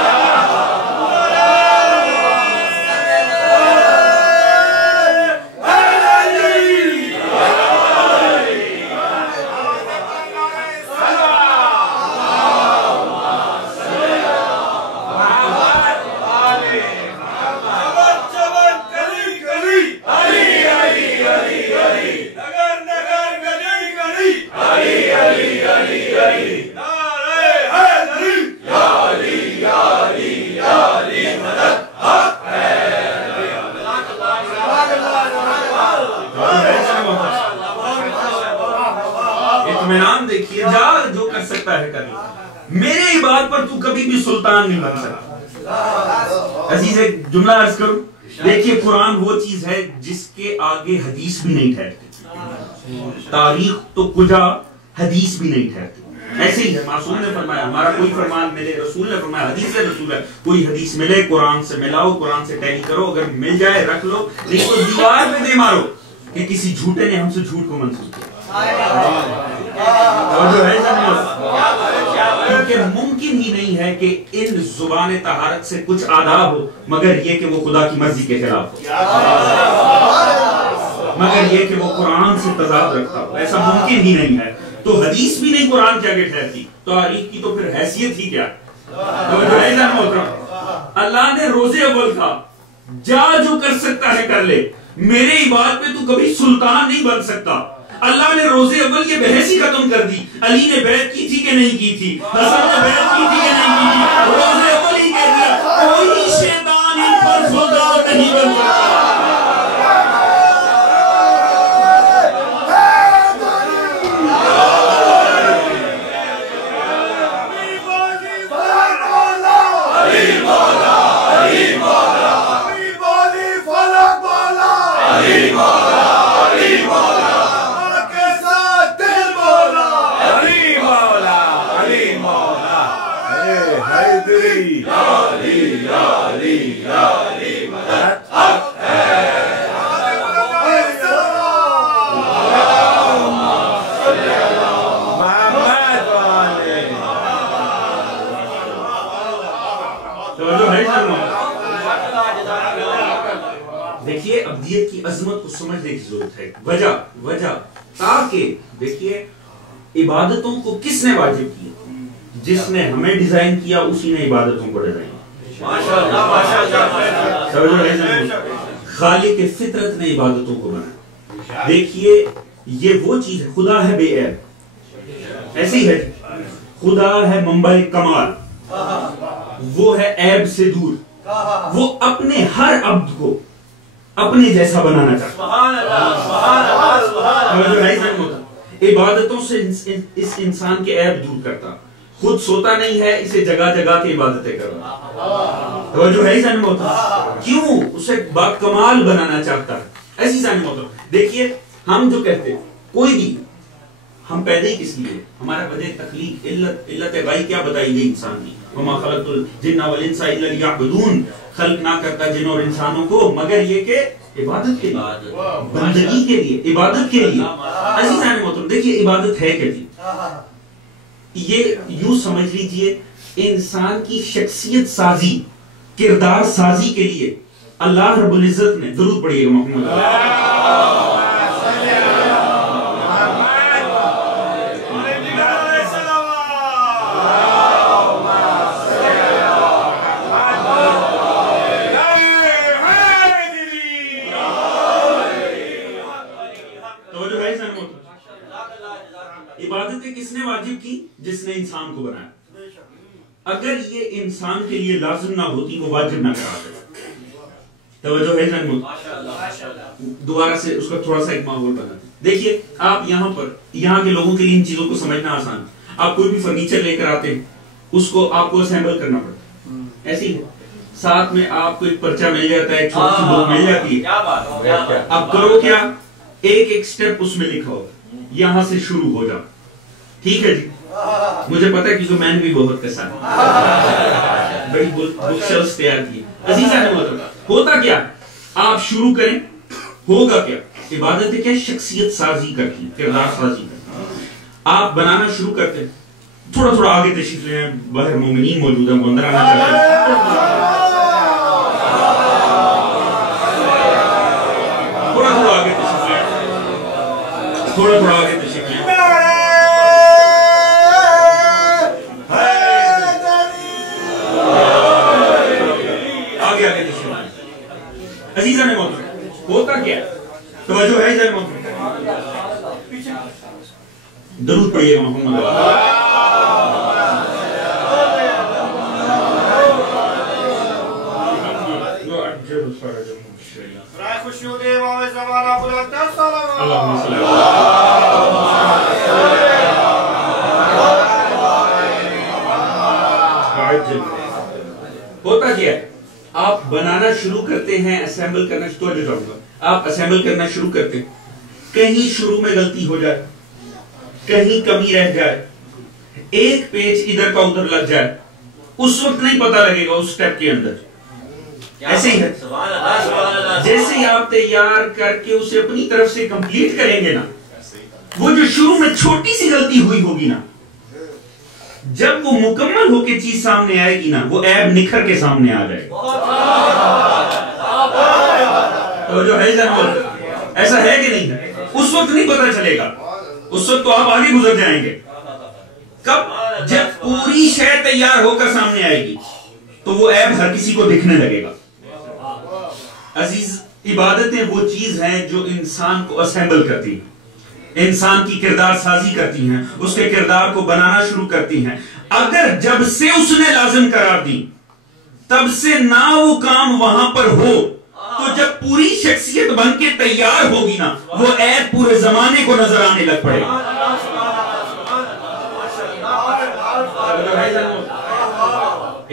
اطمینان دیکھیے, جا جو کر سکتا ہے کر لے, میرے عباد پر تو کبھی بھی سلطان نہیں بن سکتا. عزیز ایک جملہ عرض کروں, دیکھیے قرآن وہ چیز ہے جس کے آگے حدیث بھی نہیں ٹھہرتی, تاریخ تو کجا حدیث بھی نہیں ٹھہرتی. ایسے ہی ہے، معصوم نے فرمایا ہمارا کوئی فرمان ملے، رسول نے فرمایا حدیث رسول ہے، کوئی حدیث ملے قرآن سے ملاؤ، قرآن سے ٹیلی کرو، اگر مل جائے رکھ لو، نہیں تو دیوار پہ دے مارو کہ کسی جھوٹے نے ہم سے جھوٹ کو منسوخ کیا۔ اور جو ہے کیونکہ ممکن ہی نہیں ہے کہ ان زبان طہارت سے کچھ آداب ہو مگر یہ کہ وہ خدا کی مرضی کے خلاف ہو، مگر یہ کہ وہ قرآن سے تضاد رکھتا ہو، ایسا ممکن ہی نہیں ہے۔ تو حدیث بھی نہیں قرآن کے آگے ٹھہرتی، تاریخ کی تو پھر حیثیت ہی کیا؟ اللہ نے روزے اول کا جا جو کر سکتا ہے کر لے، میرے عبادت پہ تو کبھی سلطان نہیں بن سکتا۔ اللہ نے روزے اول کے بحث ہی ختم کر دی، علی نے بیعت کی تھی کہ نہیں کی تھی، حسن نے بیعت کی تھی کہ نہیں کی تھی، روزے اول ہی کہہ دیا کوئی شیطان ان پر سلطان نہیں بن سکتا۔ دیکھیے ابدیت کی عظمت کو سمجھنے کی ضرورت ہے۔ وجہ تاکہ دیکھیے عبادتوں کو کس نے واجب کیا؟ جس نے ہمیں ڈیزائن کیا اسی نے عبادتوں کو ڈیزائن کیا۔ خالق فطرت نے عبادتوں کو بنایا۔ دیکھیے یہ وہ چیز ہے، خدا ہے بے عیب، ایسے ہی ہے، خدا ہے منبع کمال، وہ ہے عیب سے دور، وہ اپنے ہر عبد کو اپنے جیسا بنانا چاہتا ہے۔ عبادتوں سے اس انسان کے عیب دور کرتا، خود سوتا نہیں ہے، اسے جگہ جگہ کے عبادتیں کرتا، توجہ ہے سن محترم، کیوں؟ اسے باکمال بنانا چاہتا ہے، ایسی سن محترم۔ دیکھیے ہم جو کہتے ہیں کوئی بھی، ہم پیدا ہی کس لیے؟ ہمارا وجہ تخلیق، علت غائی کیا بتائی گئی انسان کی؟ وما خلقت الجن والانس الا لیعبدون، خلق نہ کرتا جن اور انسانوں کو مگر یہ کہ عبادت کے لیے، بندگی کے لیے، عبادت کے لیے۔ عزیزان محترم دیکھیے عبادت ہے کیا چیز؟ یہ یوں سمجھ لیجئے انسان کی شخصیت سازی، کردار سازی کے لیے اللہ رب العزت نے، درود پڑھیے گا محمد عبادتیں کس نے واجب کی؟ جس نے انسان کو بنایا۔ اگر یہ انسان کے لیے لازم نہ ہوتی وہ واجب نہ کرا دیتا۔ توجہ ہے جان، دوبارہ سے اس کا تھوڑا سا ایک ماحول بنا۔ دیکھیے آپ یہاں پر، یہاں کے لوگوں کے لیے ان چیزوں کو سمجھنا آسان ہے۔ آپ کوئی بھی فرنیچر لے کر آتے ہیں، اس کو آپ کو اسیمبل کرنا پڑتا ہے، ایسی ہے، ساتھ میں آپ کو ایک پرچہ مل جاتا ہے، ایک چھوٹی سی بک مل جاتی ہے۔ اب کرو کیا؟ ایک ایک سٹیپ اس میں لکھا ہو، یہاں سے شروع ہو جاؤ، ٹھیک ہے جی؟ مجھے پتا ہے کہ میں نے بھی بہت کے ساتھ بڑی بک شیلفز تیار کی۔ عزیزان محترم ہوتا کیا؟ آپ شروع کریں، ہوگا کیا؟ عبادت کیا؟ شخصیت سازی کرتی، کردار سازی کرتی۔ آپ بنانا شروع کرتے ہیں، تھوڑا تھوڑا آگے تشریف لے ہیں، باہر مومنین موجود ہیں، وہ اندر آنا چاہتے ہیں، تھوڑا تھوڑا آگے تشریف لے، تھوڑا تھوڑا آگے تشریف لے، آگے آگے تشریف لے۔ عزیزان محترم ہوتا کیا؟ توجہ ہے عزیزان محترم، درود پڑھیے گا محمد ہوتا کیا؟ آپ بنانا شروع کرتے ہیں، اسیمبل کرنا آپ اسیمبل کرنا شروع کرتے ہیں، کہیں شروع میں غلطی ہو جائے، کہیں کمی رہ جائے، ایک پیج ادھر کا ادھر لگ جائے اس وقت نہیں پتا لگے گا اس سٹیپ کے اندر. ایسے ہی ہے جیسے ہی آپ تیار کر کے اسے اپنی طرف سے کمپلیٹ کریں گے نا, وہ جو شروع میں چھوٹی سی غلطی ہوئی ہوگی نا, جب وہ مکمل ہو کے چیز سامنے آئے گی نا, وہ عیب نکھر کے سامنے آ جائے گا. تو جو ہے ایسا ہے کہ نہیں ہے, اس وقت نہیں پتا چلے گا, اس وقت تو آپ آگے گزر جائیں گے. کب؟ جب پوری شے تیار ہو کر سامنے آئے گی تو وہ عیب ہر کسی کو دکھنے لگے گا. عزیز, عبادتیں وہ چیز ہیں جو انسان کو اسیمبل کرتی ہیں, انسان کی کردار سازی کرتی ہیں, اس کے کردار کو بنانا شروع کرتی ہیں. اگر جب سے اس نے لازم قرار دی تب سے نہ وہ کام وہاں پر ہو, تو جب پوری شخصیت بن کے تیار ہوگی نا, وہ عیب پورے زمانے کو نظر آنے لگ پڑے گا.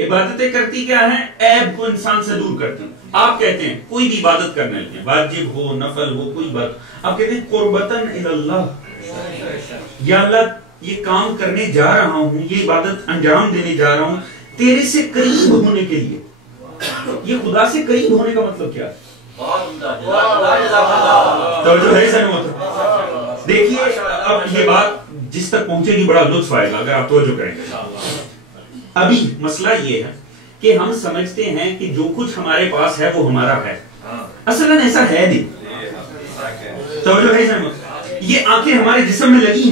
عبادتیں کرتی کیا ہیں؟ عیب کو انسان سے دور کرتی ہیں. آپ کہتے ہیں کوئی بھی عبادت کرنے لگے, واجب ہو نفل ہو کوئی بات, آپ کہتے ہیں قربتاً اللہ, یا اللہ یہ کام کرنے جا رہا ہوں, یہ عبادت انجام دینے جا رہا ہوں تیرے سے قریب ہونے کے لیے. یہ خدا سے قریب ہونے کا مطلب کیا ہے؟ توجہ ہے سن مطلب دیکھیے, اب یہ بات جس تک پہنچے گی بڑا لطف آئے گا اگر آپ توجہ کریں گے. ابھی مسئلہ یہ ہے کہ ہم سمجھتے ہیں کہ جو کچھ ہمارے پاس ہے وہ ہمارا ہے, اصلاً ایسا ہے نہیں. توجہ ہے سن مطلب, یہ آنکھیں ہمارے جسم میں لگی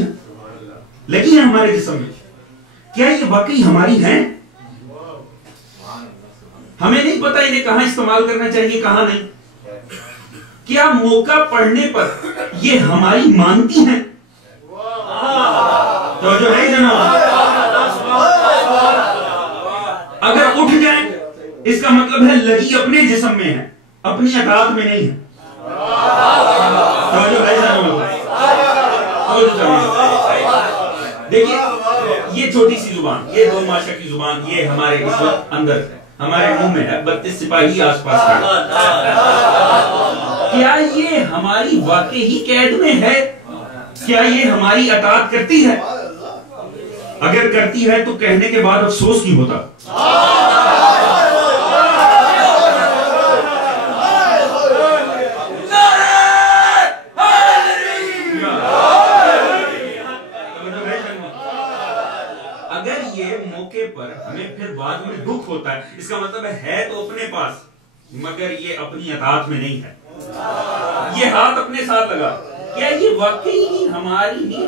ہیں ہمارے جسم میں, کیا یہ واقعی ہماری ہیں؟ ہمیں نہیں پتا انہیں کہاں استعمال کرنا چاہیے کہاں نہیں. کیا موقع پڑنے پر یہ ہماری مانتی ہیں؟ تو جو ہے جناب, اگر اٹھ جائیں اس کا مطلب ہے لگی اپنے جسم میں ہے, اپنی اطاعت میں نہیں ہے. تو جو ہے جناب, دیکھیے یہ چھوٹی سی زبان, یہ دو ماشا کی زبان, یہ ہمارے اس وقت اندر ہے, ہمارے منہ میں ہے, 32 سپاہی آس پاس ہے. کیا یہ ہماری واقعی قید میں ہے؟ کیا یہ ہماری اطاعت کرتی ہے؟ اگر کرتی ہے تو کہنے کے بعد افسوس کی ہوتا. اگر یہ موقع پر ہمیں پھر بعد میں دکھ ہوتا ہے, اس کا مطلب ہے تو اپنے پاس مگر یہ اپنی اطاعت میں نہیں ہے. یہ ہاتھ اپنے ساتھ لگا, کیا یہ واقعی ہماری ہی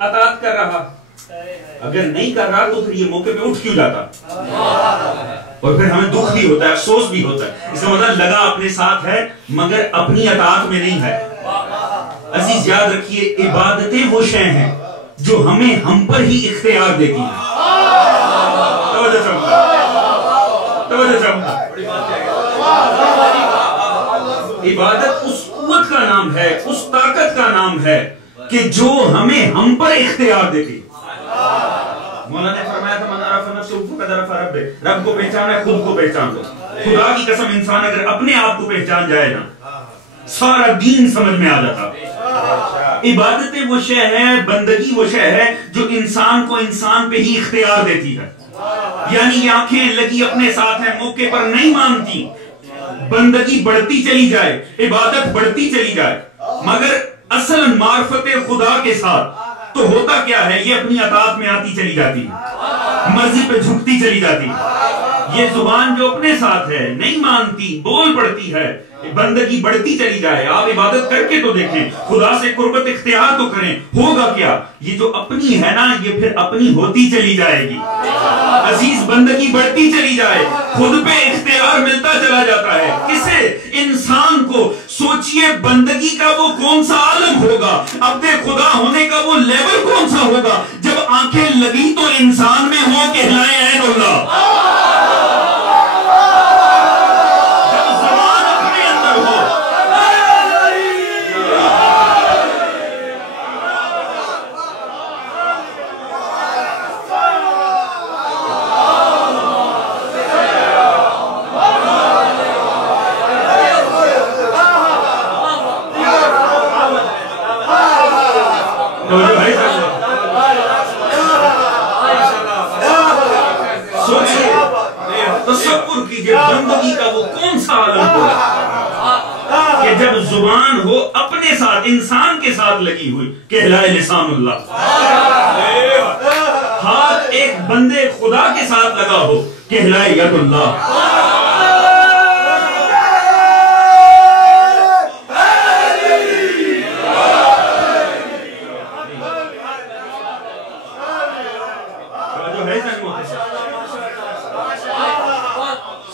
اطاعت کر رہا؟ اگر نہیں کر رہا تو پھر یہ موقع پہ اٹھ کیوں جاتا؟ اور پھر ہمیں دکھ بھی ہوتا ہے, افسوس بھی ہوتا ہے. اس کا مطلب لگا اپنے ساتھ ہے مگر اپنی اطاعت میں نہیں ہے. عزیز یاد رکھیے, عبادتیں وہ شے ہیں جو ہمیں ہم پر ہی اختیار دیتی ہیں. عبادت اس قوت کا نام ہے, اس طاقت کا نام ہے کہ جو ہمیں ہم پر اختیار دیتی. مولانا نے فرمایا تھا من عرف نفسہ فقد عرف ربہ, رب کو پہچانا ہے خود کو پہچان لو. خدا کی قسم انسان اگر اپنے آپ کو پہچان جائے نا, سارا دین سمجھ میں آ جاتا. عبادتیں وہ شے ہے, بندگی وہ شے ہے جو انسان کو انسان پہ ہی اختیار دیتی ہے. یعنی یہ آنکھیں لگی اپنے ساتھ ہیں, موقع پر نہیں مانتی, بندگی بڑھتی چلی جائے, عبادت بڑھتی چلی جائے, مگر اصل معرفت خدا کے ساتھ تو ہوتا کیا ہے, یہ اپنی اطاعت میں آتی چلی جاتی ہے, مرضی پہ جھکتی چلی جاتی ہے. یہ زبان جو اپنے ساتھ ہے, نہیں مانتی, بول پڑتی ہے, بندگی بڑھتی چلی جائے. آپ عبادت کر کے تو دیکھیں, خدا سے قربت اختیار تو کریں, ہوگا کیا؟ یہ جو اپنی ہے نا یہ پھر اپنی ہوتی چلی جائے گی. عزیز, بندگی بڑھتی چلی جائے, خود پہ اختیار ملتا چلا جاتا ہے. کسے؟ انسان کو. سوچئے بندگی کا وہ کون سا عالم ہوگا, عبد خدا ہونے کا وہ لیول کون سا ہوگا جب آنکھیں لگی تو انسان میں ہو کہلائے عین اللہ. لیجئے بندگی کا وہ کون سا عالم ہوگا کہ جب زبان ہو اپنے ساتھ انسان کے ساتھ لگی ہوئی کہلائے لسان اللہ، ہاتھ ایک بندے خدا کے ساتھ لگا ہو کہلائے ید اللہ۔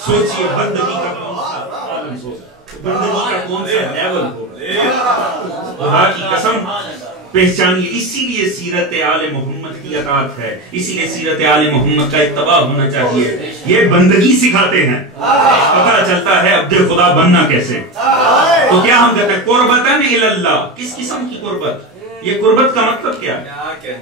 سوچئے بندگی کا کون سا عالم ہوگا، بندگی کا کون سا لیول ہوگا۔ خدا کی قسم پہچانیے، اسی لیے سیرت آل محمد کی اطاعت ہے، اسی لیے سیرت آل محمد کا اتباع ہونا چاہیے۔ یہ بندگی سکھاتے ہیں، پتہ چلتا ہے عبد خدا بننا کیسے۔ تو کیا ہم کہتے ہیں قربتاً اللہ، کس قسم کی قربت؟ یہ قربت کا مطلب کیا ہے؟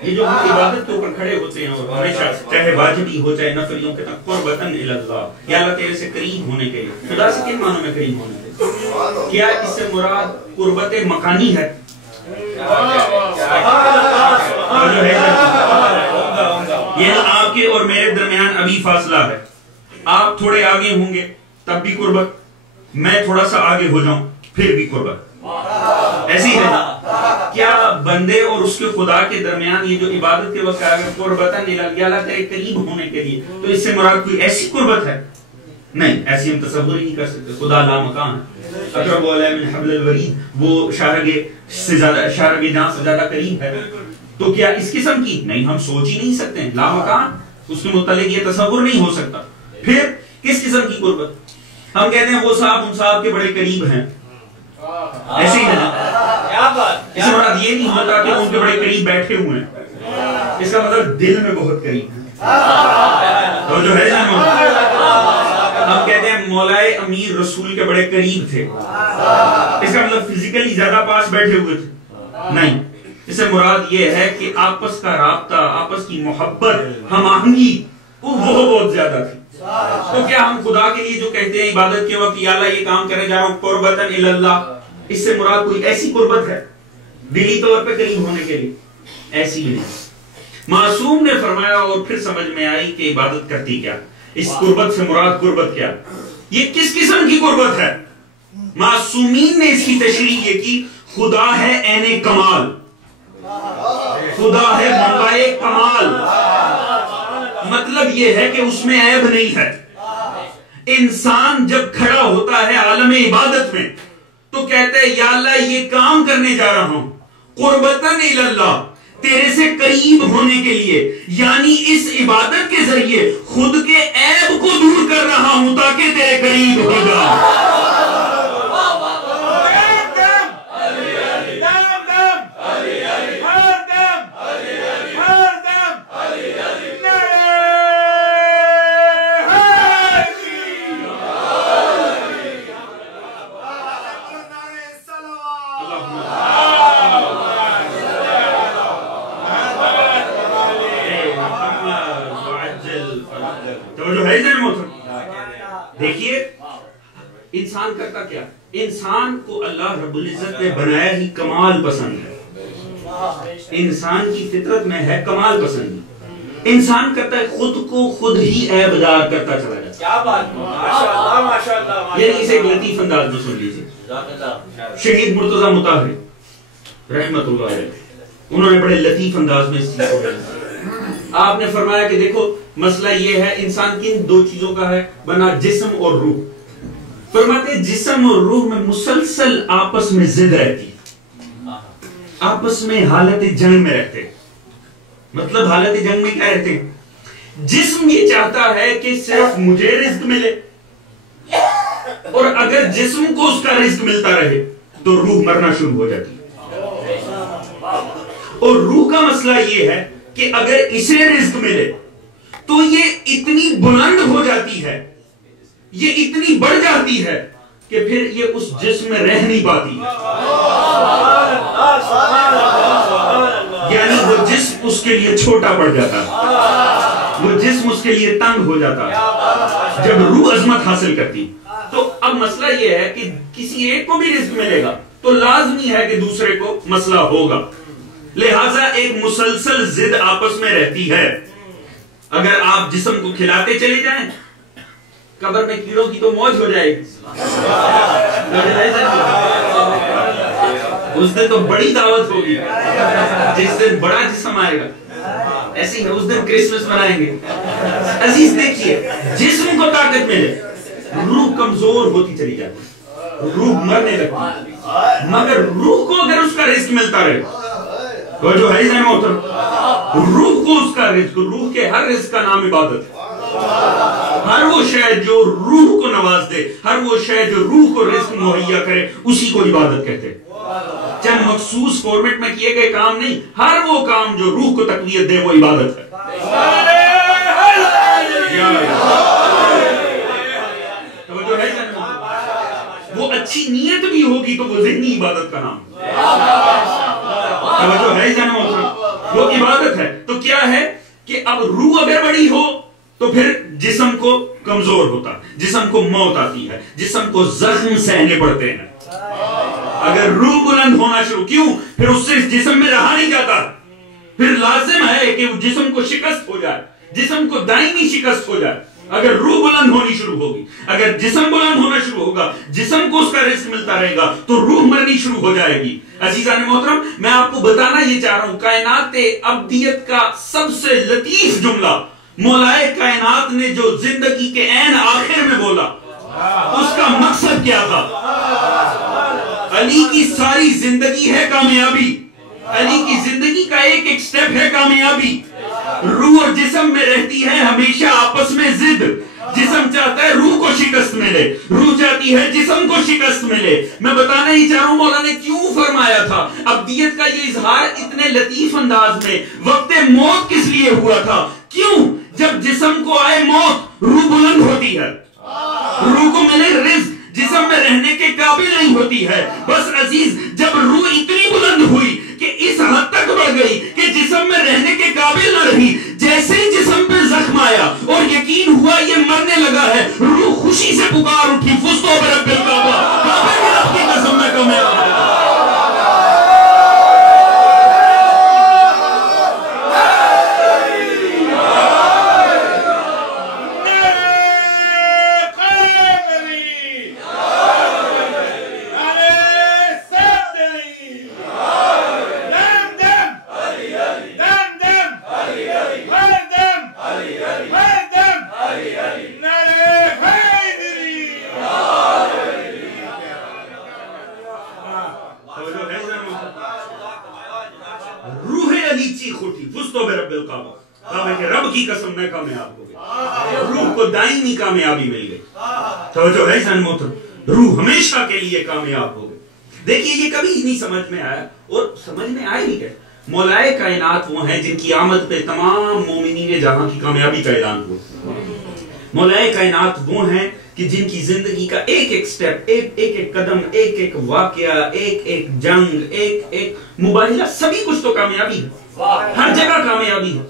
یہ جو ہم عبادت کے اوپر کھڑے ہوتے ہیں اور ہمیشہ چاہے واجبی ہو چاہے نفلیوں کے تک قربتاً اللہ، یا اللہ تیرے سے قریب ہونے کے لیے۔ خدا سے کن معنوں میں قریب ہونے کے لیے؟ کیا اس سے مراد قربت مکانی ہے؟ یہ آپ کے اور میرے درمیان ابھی فاصلہ ہے، آپ تھوڑے آگے ہوں گے تب بھی قربت، میں تھوڑا سا آگے ہو جاؤں پھر بھی قربت، ایسی ہے۔ کیا بندے اور اس کے خدا کے درمیان یہ جو عبادت کے وقت آگے قربتاً اللہ تیرے قریب ہونے کے لیے، تو اس سے مراد کوئی ایسی قربت ہے؟ نہیں، ایسی ہم تصور ہی نہیں کر سکتے۔ خدا لا مکان ہے، اقرب علیہ من حبل الورید، وہ شارگے سے زیادہ، شارگے جان سے زیادہ قریب ہے۔ تو کیا اس قسم کی؟ نہیں، ہم سوچ ہی نہیں سکتے ہیں، لا مکان، اس کے متعلق یہ تصور نہیں ہو سکتا۔ پھر کس قسم کی قربت؟ ہم کہتے ہیں وہ صاحب ان صاحب کے بڑے قریب ہیں، ایسے ہی ہے نا؟ اس سے مراد یہ نہیں ہوتا کہ ان کے بڑے قریب بیٹھے ہوئے ہیں، اس کا مطلب دل میں بہت قریب ہے۔ تو جو ہے ہم کہتے ہیں مولائے امیر رسول کے بڑے قریب تھے، اس کا مطلب فزیکلی زیادہ پاس بیٹھے ہوئے تھے، نہیں۔ اس سے مراد یہ ہے کہ آپس کا رابطہ، آپس کی محبت، ہم آہنگی وہ بہت زیادہ تھی۔ تو کیا ہم خدا کے لیے جو کہتے ہیں عبادت کے وقت یا اللہ یہ کام کرنے جا رہا ہوں قربتاً اللہ، اس سے مراد کوئی ایسی قربت ہے دلی طور پہ قریب ہونے کے لیے؟ ایسی ہی نہیں۔ معصوم نے فرمایا اور پھر سمجھ میں آئی کہ عبادت کرتی کیا، اس قربت سے مراد قربت کیا، یہ کس قسم کی قربت ہے؟ معصومین نے اس کی تشریح یہ کی، خدا ہے عین کمال، خدا ہے منبع کمال، مطلب یہ ہے کہ اس میں عیب نہیں ہے۔ انسان جب کھڑا ہوتا ہے عالم عبادت میں تو کہتا ہے یا اللہ یہ کام کرنے جا رہا ہوں قربتاً اللہ، تیرے سے قریب ہونے کے لیے، یعنی اس عبادت کے ذریعے خود کے عیب کو دور کر رہا ہوں تاکہ تیرے قریب ہو جاؤں۔ دیکھیے انسان کرتا کیا، انسان کو اللہ رب العزت نے بنایا ہی کمال پسند ہے، انسان کی فطرت میں ہے کمال پسند۔ انسان کرتا ہے خود کو خود ہی عیب دار کرتا چلا جاتا ہے۔ کیا بات، ماشاءاللہ ماشاءاللہ۔ یعنی اسے ایک لطیف انداز میں سن لیجیے، شہید مرتضی مطہری رحمت اللہ علیہ، انہوں نے بڑے لطیف انداز میں اس چیز کو کہا۔ آپ نے فرمایا کہ دیکھو مسئلہ یہ ہے انسان کن دو چیزوں کا ہے بنا، جسم اور روح۔ فرماتے جسم اور روح میں مسلسل آپس میں ضد رہتی، آپس میں حالت جنگ میں رہتے۔ مطلب حالت جنگ میں کیا رہتے ہیں؟ جسم یہ چاہتا ہے کہ صرف مجھے رزق ملے، اور اگر جسم کو اس کا رزق ملتا رہے تو روح مرنا شروع ہو جاتی ہے۔ اور روح کا مسئلہ یہ ہے کہ اگر اسے رزق ملے تو یہ اتنی بلند ہو جاتی ہے، یہ اتنی بڑھ جاتی ہے کہ پھر یہ اس جسم میں رہ نہیں پاتی، یعنی وہ جسم اس کے لیے چھوٹا پڑ جاتا ہے، وہ جسم اس کے لیے تنگ ہو جاتا ہے جب روح عظمت حاصل کرتی۔ تو اب مسئلہ یہ ہے کہ کسی ایک کو بھی رزق ملے گا تو لازمی ہے کہ دوسرے کو مسئلہ ہوگا، لہٰذا ایک مسلسل ضد آپس میں رہتی ہے۔ اگر آپ جسم کو کھلاتے چلے جائیں قبر میں کیڑوں کی تو موج ہو جائے گی. اس دن تو بڑی دعوت ہوگی, جس دن بڑا جسم آئے گا. ایسے ہی اس دن کرسمس منائیں گے. عزیز دیکھیے, جسم کو طاقت ملے, روح کمزور ہوتی چلی جاتی, روح مرنے لگتی, مگر روح کو اگر اس کا رزق ملتا رہے, تو جو ہے محترم, روح کو اس کا رزق, روح کے ہر رزق کا نام عبادت ہے. ہر وہ شے جو روح کو نواز دے, ہر وہ شے جو روح کو رزق مہیا کرے, اسی کو عبادت کہتے ہیں. چند مخصوص فارمیٹ میں کیے گئے کام نہیں, ہر وہ کام جو روح کو تقویت دے وہ عبادت ہے. وہ اچھی نیت بھی ہوگی تو وہ ذہنی عبادت کا نام ہے, وہ عبادت ہے. تو کیا ہے کہ اب روح اگر بڑی ہو تو پھر جسم کو کمزور ہوتا, جسم کو موت آتی ہے, جسم کو زخم سہنے پڑتے ہیں. اگر روح بلند ہونا شروع, کیوں؟ پھر اس سے جسم میں رہا نہیں جاتا, پھر لازم ہے کہ جسم کو شکست ہو جائے, جسم کو دائمی شکست ہو جائے. اگر روح بلند ہونی شروع ہوگی, اگر جسم بلند ہونا شروع ہوگا, جسم کو اس کا رزق ملتا رہے گا, تو روح مرنی شروع ہو جائے گی. عزیزان محترم, میں آپ کو بتانا یہ چاہ رہا ہوں, کائنات ابدیت کا سب سے لطیف جملہ مولائے کائنات نے جو زندگی کے عین آخر میں بولا, اس کا مقصد کیا تھا؟ علی کی ساری زندگی ہے کامیابی, علی کی زندگی کا ایک ایک سٹیپ ہے کامیابی. روح اور جسم میں رہتی ہے ہمیشہ آپس میں ضد. جسم چاہتا ہے روح کو شکست ملے, روح چاہتی ہے جسم کو شکست ملے. میں بتانا ہی چاہ رہا ہوں مولا نے کیوں فرمایا تھا. ابدیت کا یہ اظہار اتنے لطیف انداز میں وقت موت کس لیے ہوا تھا؟ کیوں؟ جب جسم کو آئے موت, روح بلند ہوتی ہے, روح کو ملے رزق, جسم میں رہنے کے قابل نہیں ہوتی ہے. بس عزیز, جب روح اتنی بلند ہوئی کہ اس حد تک بڑھ گئی کہ جسم میں رہنے کے قابل نہ رہی, جیسے ہی جسم پہ زخم آیا اور یقین ہوا یہ مرنے لگا ہے, روح خوشی سے پکار اٹھی, فزتو برب الکعبہ, کعبہ کی رب کی قسم میں کامیاب ہے. رب کی قسم میں کامیاب ہو گئی, روح کو دائمی کامیابی مل گئی. توجہ ہے سن محترم, روح ہمیشہ کے لیے کامیاب ہو گئی. دیکھیے یہ کبھی نہیں سمجھ میں آیا, اور سمجھ میں آئے بھی کہ مولائے کائنات وہ ہیں جن کی آمد پہ تمام مومنین جہاں کی کامیابی کا اعلان ہوا. مولائے کائنات وہ ہیں کہ جن کی زندگی کا ایک ایک سٹیپ, ایک ایک قدم, ایک ایک واقعہ, ایک ایک جنگ, ایک ایک مباہلہ, سبھی کچھ تو کامیابی ہے, ہر جگہ کامیابی ہے,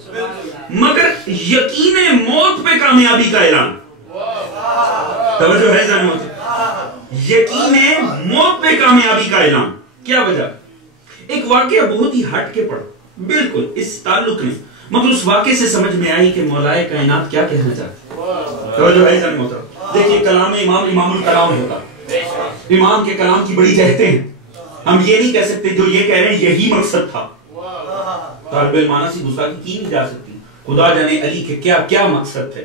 مگر یقین موت پہ کامیابی کا اعلان. توجہ ہے ذرا محترم, یقین موت پہ کامیابی کا اعلان. کیا وجہ؟ ایک واقعہ بہت ہی ہٹ کے پڑا بالکل اس تعلق میں, مگر اس واقعے سے سمجھ میں آئی کہ مولائے کائنات کیا کہنا چاہتے ہیں. توجہ ہے ذرا محترم, دیکھیے کلام امام الکلام ہوتا, امام کے کلام کی بڑی جہتیں ہیں. ہم یہ نہیں کہہ سکتے جو یہ کہہ رہے ہیں یہی مقصد تھا, طالب علمانہ سی گستاخی کی نہیں جا سکتی. خدا جانے علی کے کیا کیا مقصد تھے,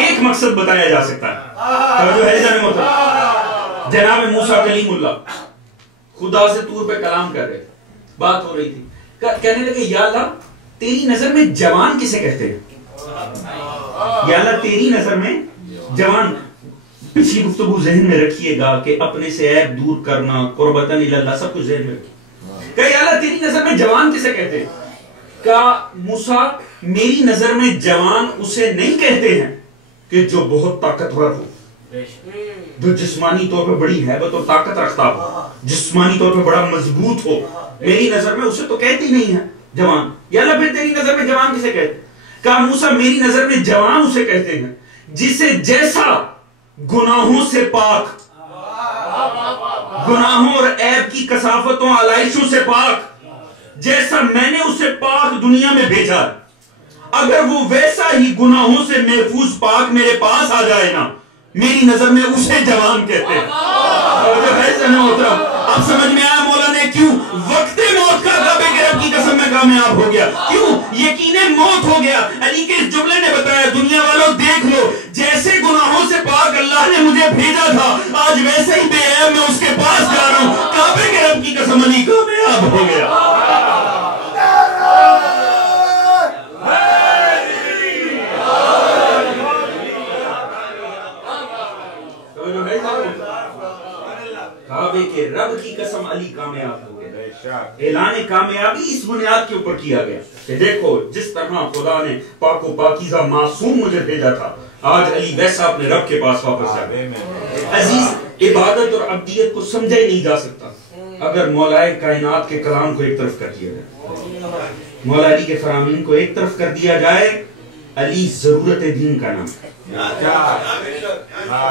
ایک مقصد بتایا جا سکتا ہے. توجہ ہے ذرا محترم, جناب موسیٰ کلیم اللہ خدا سے طور پہ کلام کر رہے تھے, بات ہو رہی تھی, کہنے لگے یا اللہ تیری نظر میں جوان کسے کہتے ہیں؟ یا اللہ تیری نظر میں جوان. پچھلی گفتگو ذہن میں رکھیے گا کہ اپنے سے عیب دور کرنا, قربتاً اللہ, سب کچھ ذہن میں رکھیے. کہ یا اللہ تیری نظر میں جوان کسے کہتے ہیں؟ کہا موسیٰ میری نظر میں جوان اسے نہیں کہتے ہیں کہ جو بہت طاقتور ہو, جو جسمانی طور پر بڑی ہیبت اور طاقت رکھتا ہو, جسمانی طور پر بڑا مضبوط ہو, میری نظر میں اسے تو کہتے ہی نہیں ہے جوان. یا اللہ پھر تیری نظر میں جوان کسے کہتے ہیں؟ کہا موسیٰ میری نظر میں جوان اسے کہتے ہیں جسے جیسا گناہوں سے پاک, گناہوں اور عیب کی کثافتوں علائشوں سے پاک, جیسا میں نے اسے پاک دنیا میں بھیجا, اگر وہ ویسا ہی گناہوں سے محفوظ پاک میرے پاس آ جائے نا، میری نظر میں اسے جوان کہتے ہیں. اب سمجھ میں آیا مولا نے کیوں وقت موت کا کعبے کے رب کی قسم میں کامیاب ہو گیا، کیوں یقین موت ہو گیا. علی کے اس جملے نے بتایا دنیا والوں دیکھ لو، جیسے گناہوں سے پاک اللہ نے مجھے بھیجا تھا، آج ویسے ہی بے عیب میں اس کے پاس جا رہا ہوں. کعبے کے رب کی قسم علی کامیاب ہو گیا. کعبے کے رب کی قسم علی کامیاب ہو گیا. اعلان کامیابی اس بنیاد کے اوپر کیا گیا کہ دیکھو جس طرح خدا نے پاک و پاکیزہ معصوم مجھے بھیجا تھا، آج علی ویسا اپنے رب کے پاس واپس جا گیا. عزیز، عبادت اور عبدیت کو سمجھا ہی نہیں جا سکتا اگر مولا کائنات کے کلام کو ایک طرف کر دیا جائے، مولا علی کے فرامین کو ایک طرف کر دیا جائے. علی ضرورت دین کا نام ہے.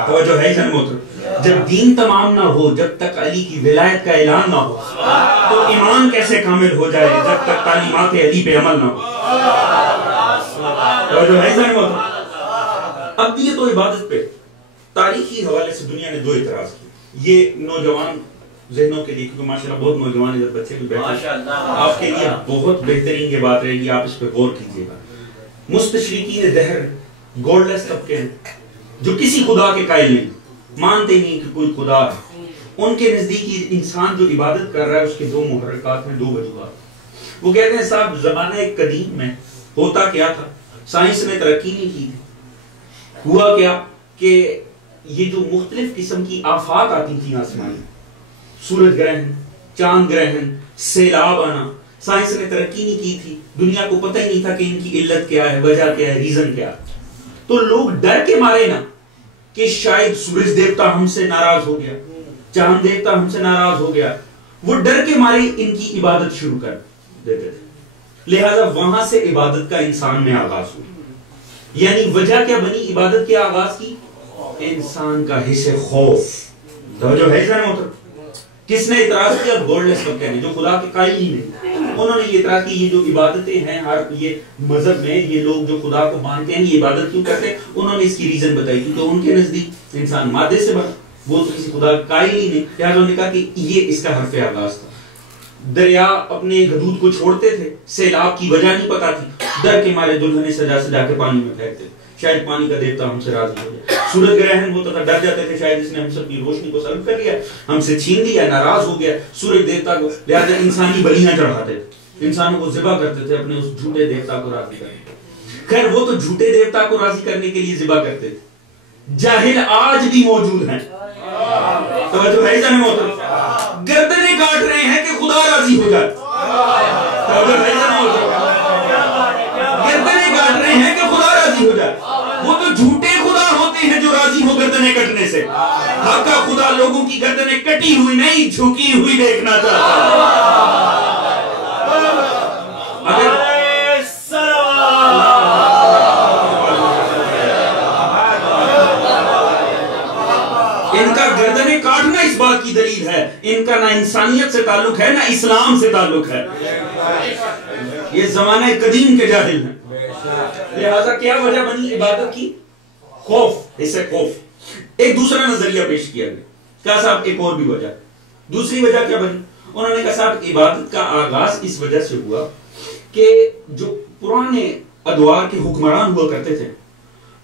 توجہ ہے جن محترم، جب دین تمام نہ ہو، جب تک علی کی ولایت کا اعلان نہ ہو، تو ایمان کیسے کامل ہو جائے جب تک تعلیمات علی پہ عمل نہ ہو. توجہ ہے جن محترم. عبدیت و عبادت پہ تاریخی حوالے سے دنیا نے دو اعتراض کیے. یہ نوجوان ذہنوں کے لیے، کیونکہ ماشاءاللہ بہت نوجوان ادھر بچے بھی بیٹھے، آپ کے لیے بہت بہترین یہ بات رہے گی، آپ اس پہ غور کیجیے گا. مستشرقین دہر گولڈس طبقے ہیں جو کسی خدا کے قائل نہیں، مانتے نہیں کہ کوئی خدا ہے. ان کے نزدیک انسان جو عبادت کر رہا ہے اس کے دو محرکات ہیں، دو وجوہات. وہ کہتے ہیں صاحب زمانہ قدیم میں ہوتا کیا تھا، سائنس نے ترقی نہیں کی، ہوا کیا کہ یہ جو مختلف قسم کی آفات آتی تھیں آسمانی، سورج گرہن، چاند گرہن، سیلاب آنا، سائنس نے ترقی نہیں کی تھی، دنیا کو پتہ ہی نہیں تھا کہ ان کی علت کیا ہے، وجہ کیا ہے، ریزن کیا ہے. تو لوگ ڈر کے مارے نا کہ شاید سورج دیوتا ہم سے ناراض ہو گیا، چاند دیوتا ہم سے ناراض ہو گیا، وہ ڈر کے مارے ان کی عبادت شروع کر دیتے تھے. لہذا وہاں سے عبادت کا انسان میں آغاز ہوئی. یعنی وجہ کیا بنی عبادت کے آغاز کی؟ انسان کا حس خوف. توجہ ہے ذرا محترم. کس نے اعتراض کیا؟ گولڈس طبقے نے، جو خدا کے قائل ہی نہیں. انہوں نے یہ اعتراض کی یہ جو عبادتیں ہیں ہر یہ مذہب میں یہ لوگ جو خدا کو مانتے ہیں یہ عبادت کیوں کرتے ہیں؟ انہوں نے اس کی ریزن بتائی کیونکہ ان کے نزدیک انسان مادے سے بنا، وہ تو کسی خدا کا قائل ہی نہیں. لہٰذا انہوں نے کہا کہ یہ اس کا حرف آغاز تھا. دریا اپنے حدود کو چھوڑتے تھے، سیلاب کی وجہ نہیں پتا تھی، ڈر کے مارے دلہنیں سجا سجا کے پانی میں پھینکتے تھے، شاید پانی کا دیوتا ہم سے راضی ہو جائے. سورج گرہن ہوتا تھا، ڈر جاتے تھے شاید اس نے ہم سب کی روشنی کو سلب کر لیا، ہم سے چھین لیا، ناراض ہو گیا سورج دیوتا کو. لہٰذا انسانی بلیاں چڑھاتے تھے، انسانوں کو ذبح کرتے تھے اپنے اس جھوٹے دیوتا کو راضی کرنے. خیر وہ تو جھوٹے دیوتا کو راضی کرنے کے لیے ذبح کرتے تھے. جاہل آج بھی موجود ہیں. توجہ ہے جان محترم، گردنیں کاٹ رہے ہیں کہ خدا راضی ہو جائے. توجہ ہے جان محترم، گردنیں کاٹ رہے ہیں کہ خدا راضی ہو جائے. وہ تو جھوٹے خدا ہوتے ہیں جو راضی ہو گردنیں کٹنے سے. حق کا خدا لوگوں کی گردنیں کٹی ہوئی نہیں جھکی ہوئی دیکھنا چاہتا ہے. ان کا گردنیں کاٹنا اس بات کی دلیل ہے ان کا نہ انسانیت سے تعلق ہے نہ اسلام سے تعلق ہے. یہ زمانہ قدیم کے جاہل ہیں. لہذا کیا وجہ بنی عبادت کی؟ خوف، اسے خوف. ایک دوسرا نظریہ پیش کیا گیا. کہا صاحب ایک اور بھی وجہ. دوسری وجہ کیا بنی؟ انہوں نے کہا صاحب عبادت کا آغاز اس وجہ سے ہوا کہ جو پرانے ادوار کے حکمران ہوا کرتے تھے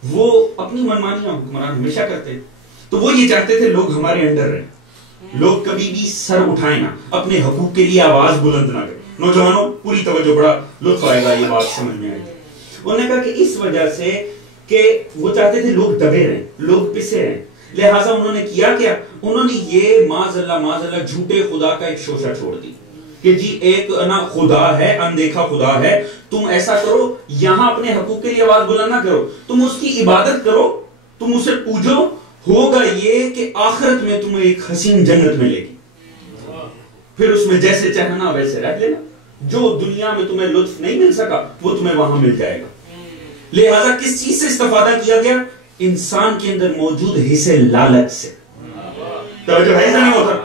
وہ اپنی منمانیاں حکمران ہمیشہ کرتے تھے. تو وہ یہ چاہتے تھے لوگ ہمارے انڈر رہیں، لوگ کبھی بھی سر اٹھائیں نہ، اپنے حقوق کے لیے آواز بلند نہ کریں. نوجوانوں پوری توجہ، بڑا لطف آئے گا یہ بات سمجھ میں آئے گی. انہوں نے کہا کہ اس وجہ سے کہ وہ چاہتے تھے لوگ دبے رہیں، لوگ پسے رہیں. لہٰذا انہوں نے کیا کیا؟ انہوں نے یہ معاذ اللہ جھوٹے خدا کا ایک شوشہ چھوڑ دی کہ جی ایک نا خدا ہے، اندیکھا خدا ہے، تم ایسا کرو یہاں اپنے حقوق کے لیے آواز بلند نہ کرو، تم اس کی عبادت کرو، تم اسے پوجو، ہوگا یہ کہ آخرت میں تمہیں ایک حسین جنت ملے گی، پھر اس میں جیسے چاہنا ویسے رہ لینا، جو دنیا میں تمہیں لطف نہیں مل سکا وہ تمہیں وہاں مل جائے گا. لہذا کس چیز سے استفادہ کیا گیا؟ انسان کے اندر موجود حصے لالچ سے. توجہ ہے ذرا محترم،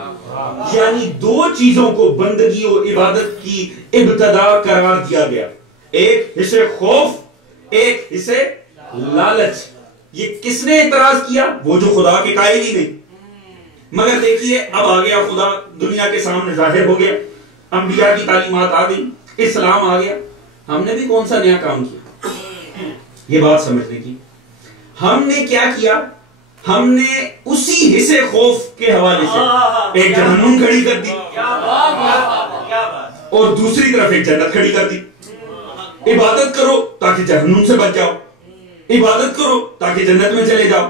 یعنی دو چیزوں کو بندگی و عبادت کی ابتدا قرار دیا گیا. ایک حصے خوف ایک حصے لالچ. یہ کس نے اعتراض کیا؟ وہ جو خدا کے قائل ہی نہیں. مگر دیکھیے اب آ گیا خدا دنیا کے سامنے ظاہر ہو گیا, انبیاء کی تعلیمات آ گئی, اسلام آ گیا. ہم نے بھی کون سا نیا کام کیا؟ یہ بات سمجھنے کی. ہم نے کیا کیا؟ ہم نے اسی حصے خوف کے حوالے سے ایک جہنم کھڑی کر دی اور دوسری طرف ایک جنت کھڑی کر دی. عبادت کرو تاکہ جہنم سے بچ جاؤ, عبادت کرو تاکہ جنت میں چلے جاؤ.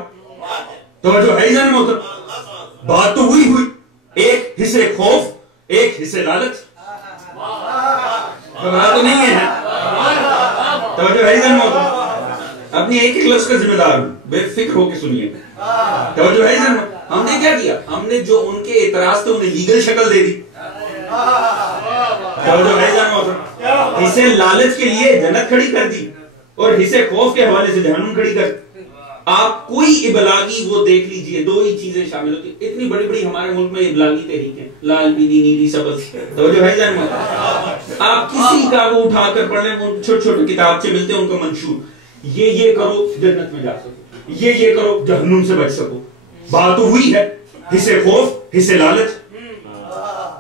توجہ ہے جان محترم؟ بات تو ہوئی, ایک حصے خوف, ایک حصے لالچ. گھبرا تو نہیں ہے؟ توجہ ہے جان محترم؟ اپنی ایک ایک لفظ کا ذمہ دار ہوں, بے فکر ہو کے سنیے. توجہ ہے جان؟ ہم نے کیا کیا؟ ہم نے جو ان کے اعتراض تھے انہیں لیگل شکل دے دی. توجہ ہے جان محترم؟ حصے لالچ کے لیے جنت کھڑی کر دی اور حصے خوف کے حوالے سے جہنم کھڑی کر. آپ کوئی ابلاغی وہ دیکھ لیجئے, دو ہی چیزیں شامل ہوتی ہیں. اتنی بڑی بڑی ہمارے ملک میں ابلاغی تحریکیں, لال پیلی نیلی سبز. توجہ ہے جان محترم؟ آپ کسی کا وہ اٹھا کر پڑھ لیں, وہ چھوٹے چھوٹے کتابچے ملتے ہیں ان کا منشور, یہ کرو جنت میں جا سکو, یہ کرو جہنم سے بچ سکو. بات تو ہوئی ہے, حصے خوف, حصے لالچ,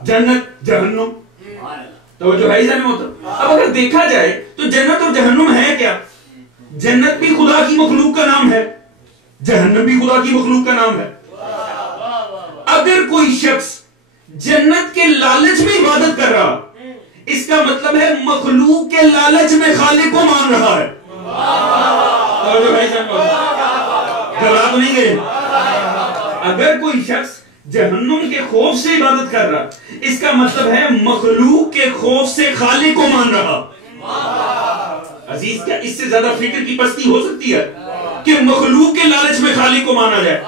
جنت جہنم. توجہ ہے جان محترم؟ اب اگر دیکھا جائے تو جنت اور جہنم ہے کیا؟ جنت بھی خدا کی مخلوق کا نام ہے, جہنم بھی خدا کی مخلوق کا نام ہے. اگر کوئی شخص جنت کے لالچ میں عبادت کر رہا, اس کا مطلب ہے مخلوق کے لالچ میں خالق کو مان رہا ہے. گھبرا تو نہیں گئے؟ اگر کوئی شخص جہنم کے خوف سے عبادت کر رہا, اس کا مطلب ہے مخلوق کے خوف سے خالق کو مان رہا. عزیز, کیا اس سے زیادہ فکر کی پستی ہو سکتی ہے کہ مخلوق کے لالچ میں خالق کو مانا جائے,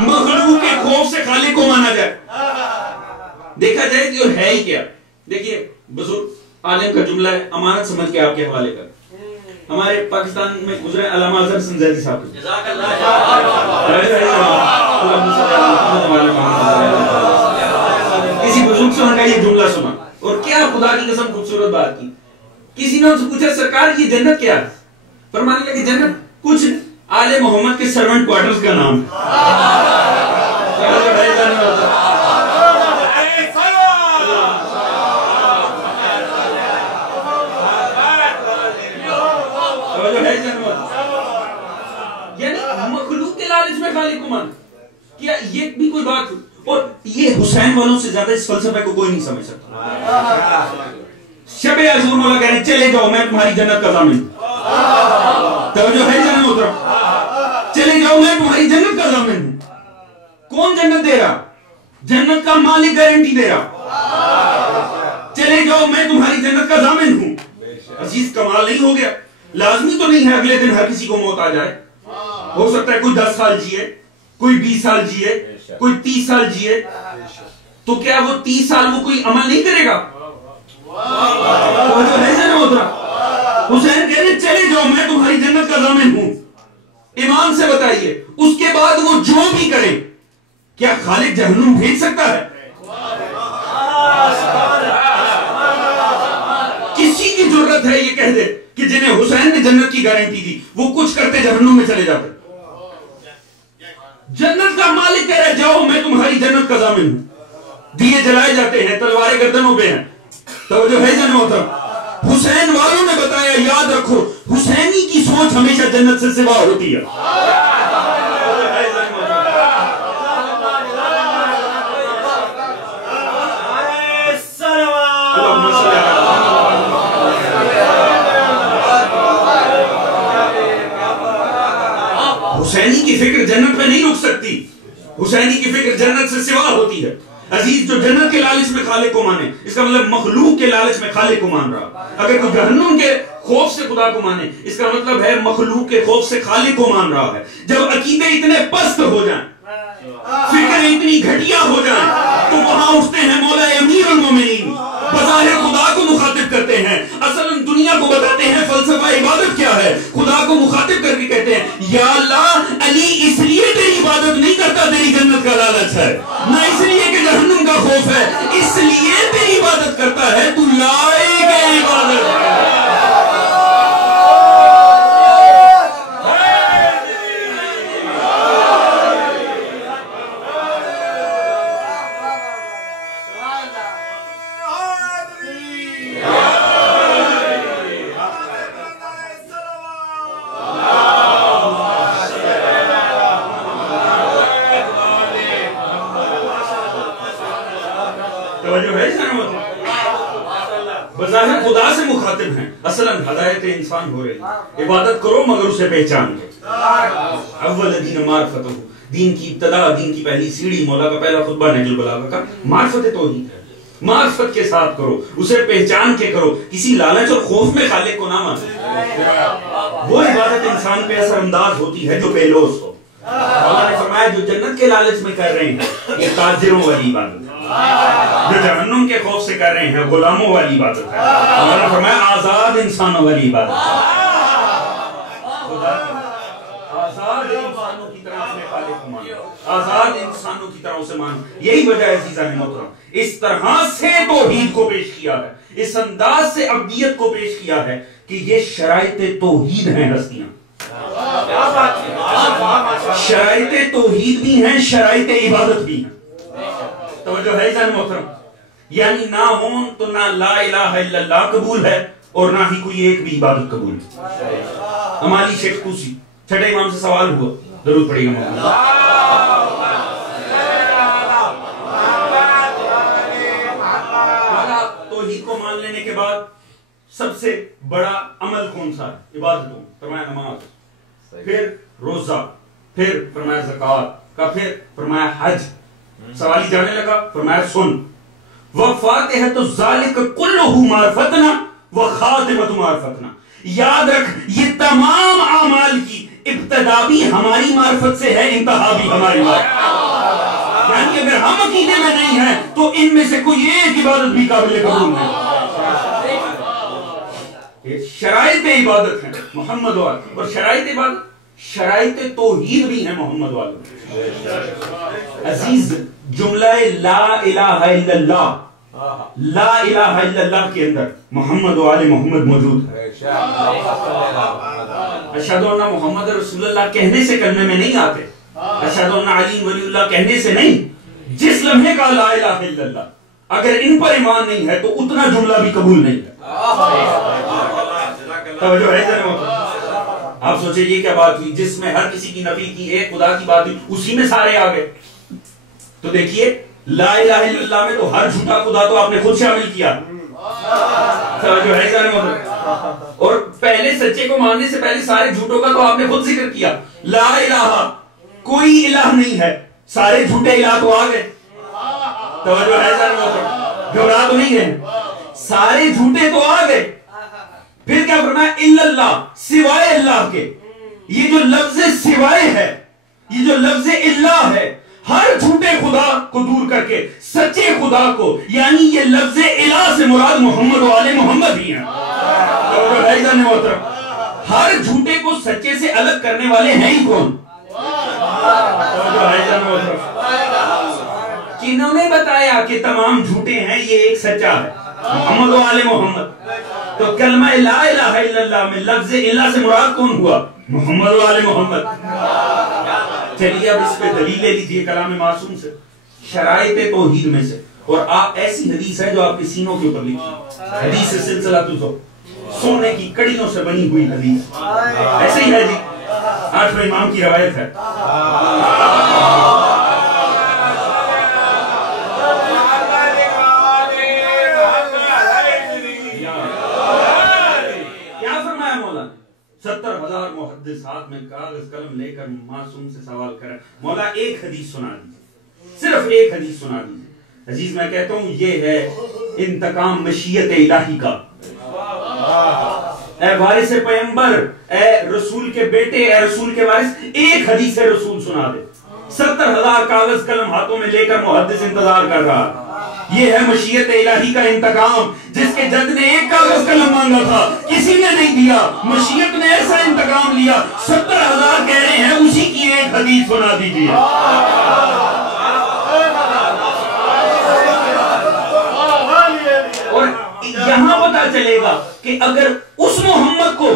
مخلوق کے خوف سے خالق کو مانا جائے؟ دیکھا جائے کہ ہے ہی کیا. دیکھیے بزرگ عالم کا جملہ ہے, امانت سمجھ کے آپ کے حوالے کر. ہمارے پاکستان میں گزرے علامہ اظہر سنزیدی صاحب, کسی بزرگ سے ان کا یہ جملہ سنا, اور کیا خدا کی قسم خوبصورت بات کی. کسی نے ان سے پوچھا سرکار یہ جنت کیا ہے؟ فرمانے لگے جنت کچھ آل محمد کے سرونٹ کوارٹرز کا نام یعنی مخلوق کے لالچ میں خالق کو مان. کیا یہ بھی کوئی بات؟ اور یہ حسین والوں سے زیادہ اس فلسفے کو کوئی نہیں سمجھ سکتا. شب عاشور مولا کہہ رہے ہیں چلے جاؤ میں تمہاری جنت کا ضامن. توجہ ہے جنت محترم؟ چلے جاؤ میں تمہاری جنت کا ضامن ہوں. کون جنت دے رہا؟ جنت کا مالک گارنٹی دے رہا. چلے جاؤ میں تمہاری جنت کا ضامن ہوں. عزیز کمال نہیں ہو گیا؟ لازمی تو نہیں ہے اگلے دن ہر کسی کو موت آ جائے. ہو سکتا ہے کوئی 10 سال جیے, کوئی 20 سال جیے, کوئی 30 سال جیے. تو کیا وہ 30 سال وہ کوئی عمل نہیں کرے گا؟ حسین کہہ رہے چلے جاؤ میں تمہاری جنت کا ضامن ہوں. ایمان سے بتائیے اس کے بعد وہ جو بھی کرے کیا خالق جہنم بھیج سکتا ہے؟ کسی کی ضرورت ہے یہ کہہ دے کہ جنہیں حسین نے جنت کی گارنٹی دی وہ کچھ کرتے جہنم میں چلے جاتے؟ جنت کا مالک کہہ رہا جاؤ میں تمہاری جنت کا ضامن ہوں. دیے جلائے جاتے ہیں, تلواریں گردنوں پہ ہیں. توجہ ہے جان محترم؟ حسین والوں نے بتایا یاد رکھو حسینی کی سوچ ہمیشہ جنت سے سوا ہوتی ہے. حسینی کی فکر جنت میں نہیں رک سکتی, حسینی کی فکر جنت سے سوا ہوتی ہے. عزیز جو جنت کے لالچ میں خالق کو مانے اس کا مطلب مخلوق کے لالچ میں خالق کو مان رہا. اگر کوئی جہنم کے خوف سے خدا کو مانے اس کا مطلب ہے مخلوق کے خوف سے خالق کو مان رہا ہے. جب عقیدے اتنے پست ہو جائیں, فکر اتنی گھٹیا ہو جائیں تو وہاں اٹھتے ہیں مولا امیر المومنین, بظاہر خدا کو مخاطب کرتے ہیں, اصل دنیا کو بتاتے ہیں فلسفہ عبادت کیا ہے. خدا کو مخاطب کر کے کہتے ہیں یا اللہ علی اس لیے تیری عبادت نہیں کرتا تیری جنت کا لالچ ہے, نہ اس لیے کہ جہنم کا خوف ہے, اس لیے تیری عبادت کرتا ہے تو لائق ہے عبادت. بظاہر خدا سے مخاطب ہیں، اصلاً ہدایت انسان ہو رہی ہے. عبادت کرو مگر اسے پہچان کے. اول دین معرفت ہو، دین کی ابتدا، دین کی پہلی سیڑھی، مولا کا پہلا خطبہ نہج البلاغہ کا معرفت توحید ہے. معرفت کے ساتھ کرو، اسے پہچان کے کرو، کسی لالچ اور خوف میں خالق کو نہ مانو. وہ عبادت انسان پہ اثر انداز ہوتی ہے جو بے لوث ہو. اللہ نے فرمایا جو جنت کے لالچ میں کر رہے ہیں یہ تاجروں والی عبادت ہے، جو جہنم کے خوف سے کر رہے ہیں غلاموں والی عبادت ہے. اللہ نے فرمایا آزاد انسانوں والی عبادت ہے. آزاد انسانوں کی طرح اپنے خالق کو مانو، آزاد انسانوں کی طرح اسے مانو. یہی وجہ ہے عزیزان محترم، اس طرح سے توحید کو پیش کیا ہے، اس انداز سے عبدیت کو پیش کیا ہے کہ یہ شرائط توحید ہیں. ہستیاں شرائط توحید بھی ہیں، شرائط عبادت بھی ہیں. توجہ ہے عزیزان محترم، یعنی نہ ہوں تو نہ لا الہ الا اللہ قبول ہے اور نہ ہی کوئی ایک بھی عبادت قبول ہے. امالی شیخ توسی چھٹے امام سے سوال ہوا، درود پڑھیے گا محمد. توحید کو مان لینے کے بعد سب سے بڑا عمل کون سا ہے؟ عبادتوں. فرمایا نماز، پھر روزہ، پھر فرمایا زکوٰۃ کا، پھر فرمایا حج. سوالی جانے لگا، فرمایا سن وفاتحۃ ذالک کلہ معرفتنا وخاتمۃ معرفتنا. یاد رکھ یہ تمام اعمال کی ابتدا بھی ہماری معرفت سے ہے، انتہا بھی ہماری معرفت. یعنی اگر ہم عقیدے میں نہیں ہیں تو ان میں سے کوئی ایک عبادت بھی قابل قبول نہیں. شرائط عبادت ہیں محمد والے، اور شرائط عبادت شرائط توحید بھی ہیں محمد والے. عزیز جملہ لا الہ الا اللہ، لا الہ الا اللہ کے اندر محمد وآل محمد موجود ہے. اشہد ان محمد رسول اللہ کہنے سے کلمے میں نہیں آتے، اشہد ان علی ولی اللہ کہنے سے نہیں. جس لمحے کا لا الہ الا اللہ اگر ان پر ایمان نہیں ہے تو اتنا جملہ بھی قبول نہیں ہے. توجہ ہے ذرا. آپ سوچیں یہ کیا بات ہوئی جس میں ہر کسی کی نفی کی، ایک خدا کی بات ہوئی، اسی میں سارے آ گئے. تو دیکھیے لا الہ الا اللہ میں تو ہر جھوٹا خدا تو آپ نے خود شامل کیا. توجہ ہے ذرا. اور پہلے سچے کو ماننے سے پہلے سارے جھوٹوں کا تو آپ نے خود ذکر کیا. لا الہ کوئی الہ نہیں ہے، سارے جھوٹے الہ تو آ گئے. توجہ ہے ذرا. گھبرا تو نہیں ہے، سارے جھوٹے تو آ گئے. پھر کیا فرمایا الا اللہ، سوائے اللہ کے. یہ جو لفظ سوائے ہے، یہ جو لفظ اللہ ہے، ہر جھوٹے خدا کو دور کر کے سچے خدا کو، یعنی یہ لفظ الہ سے مراد محمد والے محمد ہی ہیں. ہر جھوٹے کو سچے سے الگ کرنے والے ہیں ہی کون؟ کنہوں نے بتایا کہ تمام جھوٹے ہیں، یہ ایک سچا ہے محمد والے محمد. تو کلمہ لا الہ الا اللہ میں لفظ الہ سے مراد کون ہوا؟ محمد والے محمد. چلیے اب اس پہ دلیل لے لیجیے کلام معصوم سے، شرائط توحید میں سے. اور آپ ایسی حدیث ہے جو آپ کے سینوں کے اوپر لکھی، حدیث سلسلہ تو سونے کی کڑیوں سے بنی ہوئی حدیث. ایسے ہی ہے جی، 8ویں امام کی روایت ہے. کیا فرمایا مولا؟ 70,000 محدث ہاتھ میں کاغذ قلم لے کر معصوم سے سوال کریں، مولا ایک حدیث سنا دیجیے، صرف ایک حدیث سنا دیجیے. عزیز میں کہتا ہوں یہ ہے انتقام مشیت الہی کا. اے وارث پیغمبر، اے رسول کے بیٹے، اے رسول کے وارث، ایک حدیث رسول سنا دے. 70,000 کاغذ قلم ہاتھوں میں لے کر محدث انتظار کر رہا. یہ ہے مشیت الہی کا انتقام. جس کے جد نے ایک کاغذ قلم مانگا تھا کسی نے نہیں دیا، مشیت نے ایسا انتقام لیا. 70,000 کہہ رہے ہیں اسی کی ایک حدیث سنا دیجیے. اور یہاں پتا چلے گا کہ اگر اس محمد کو،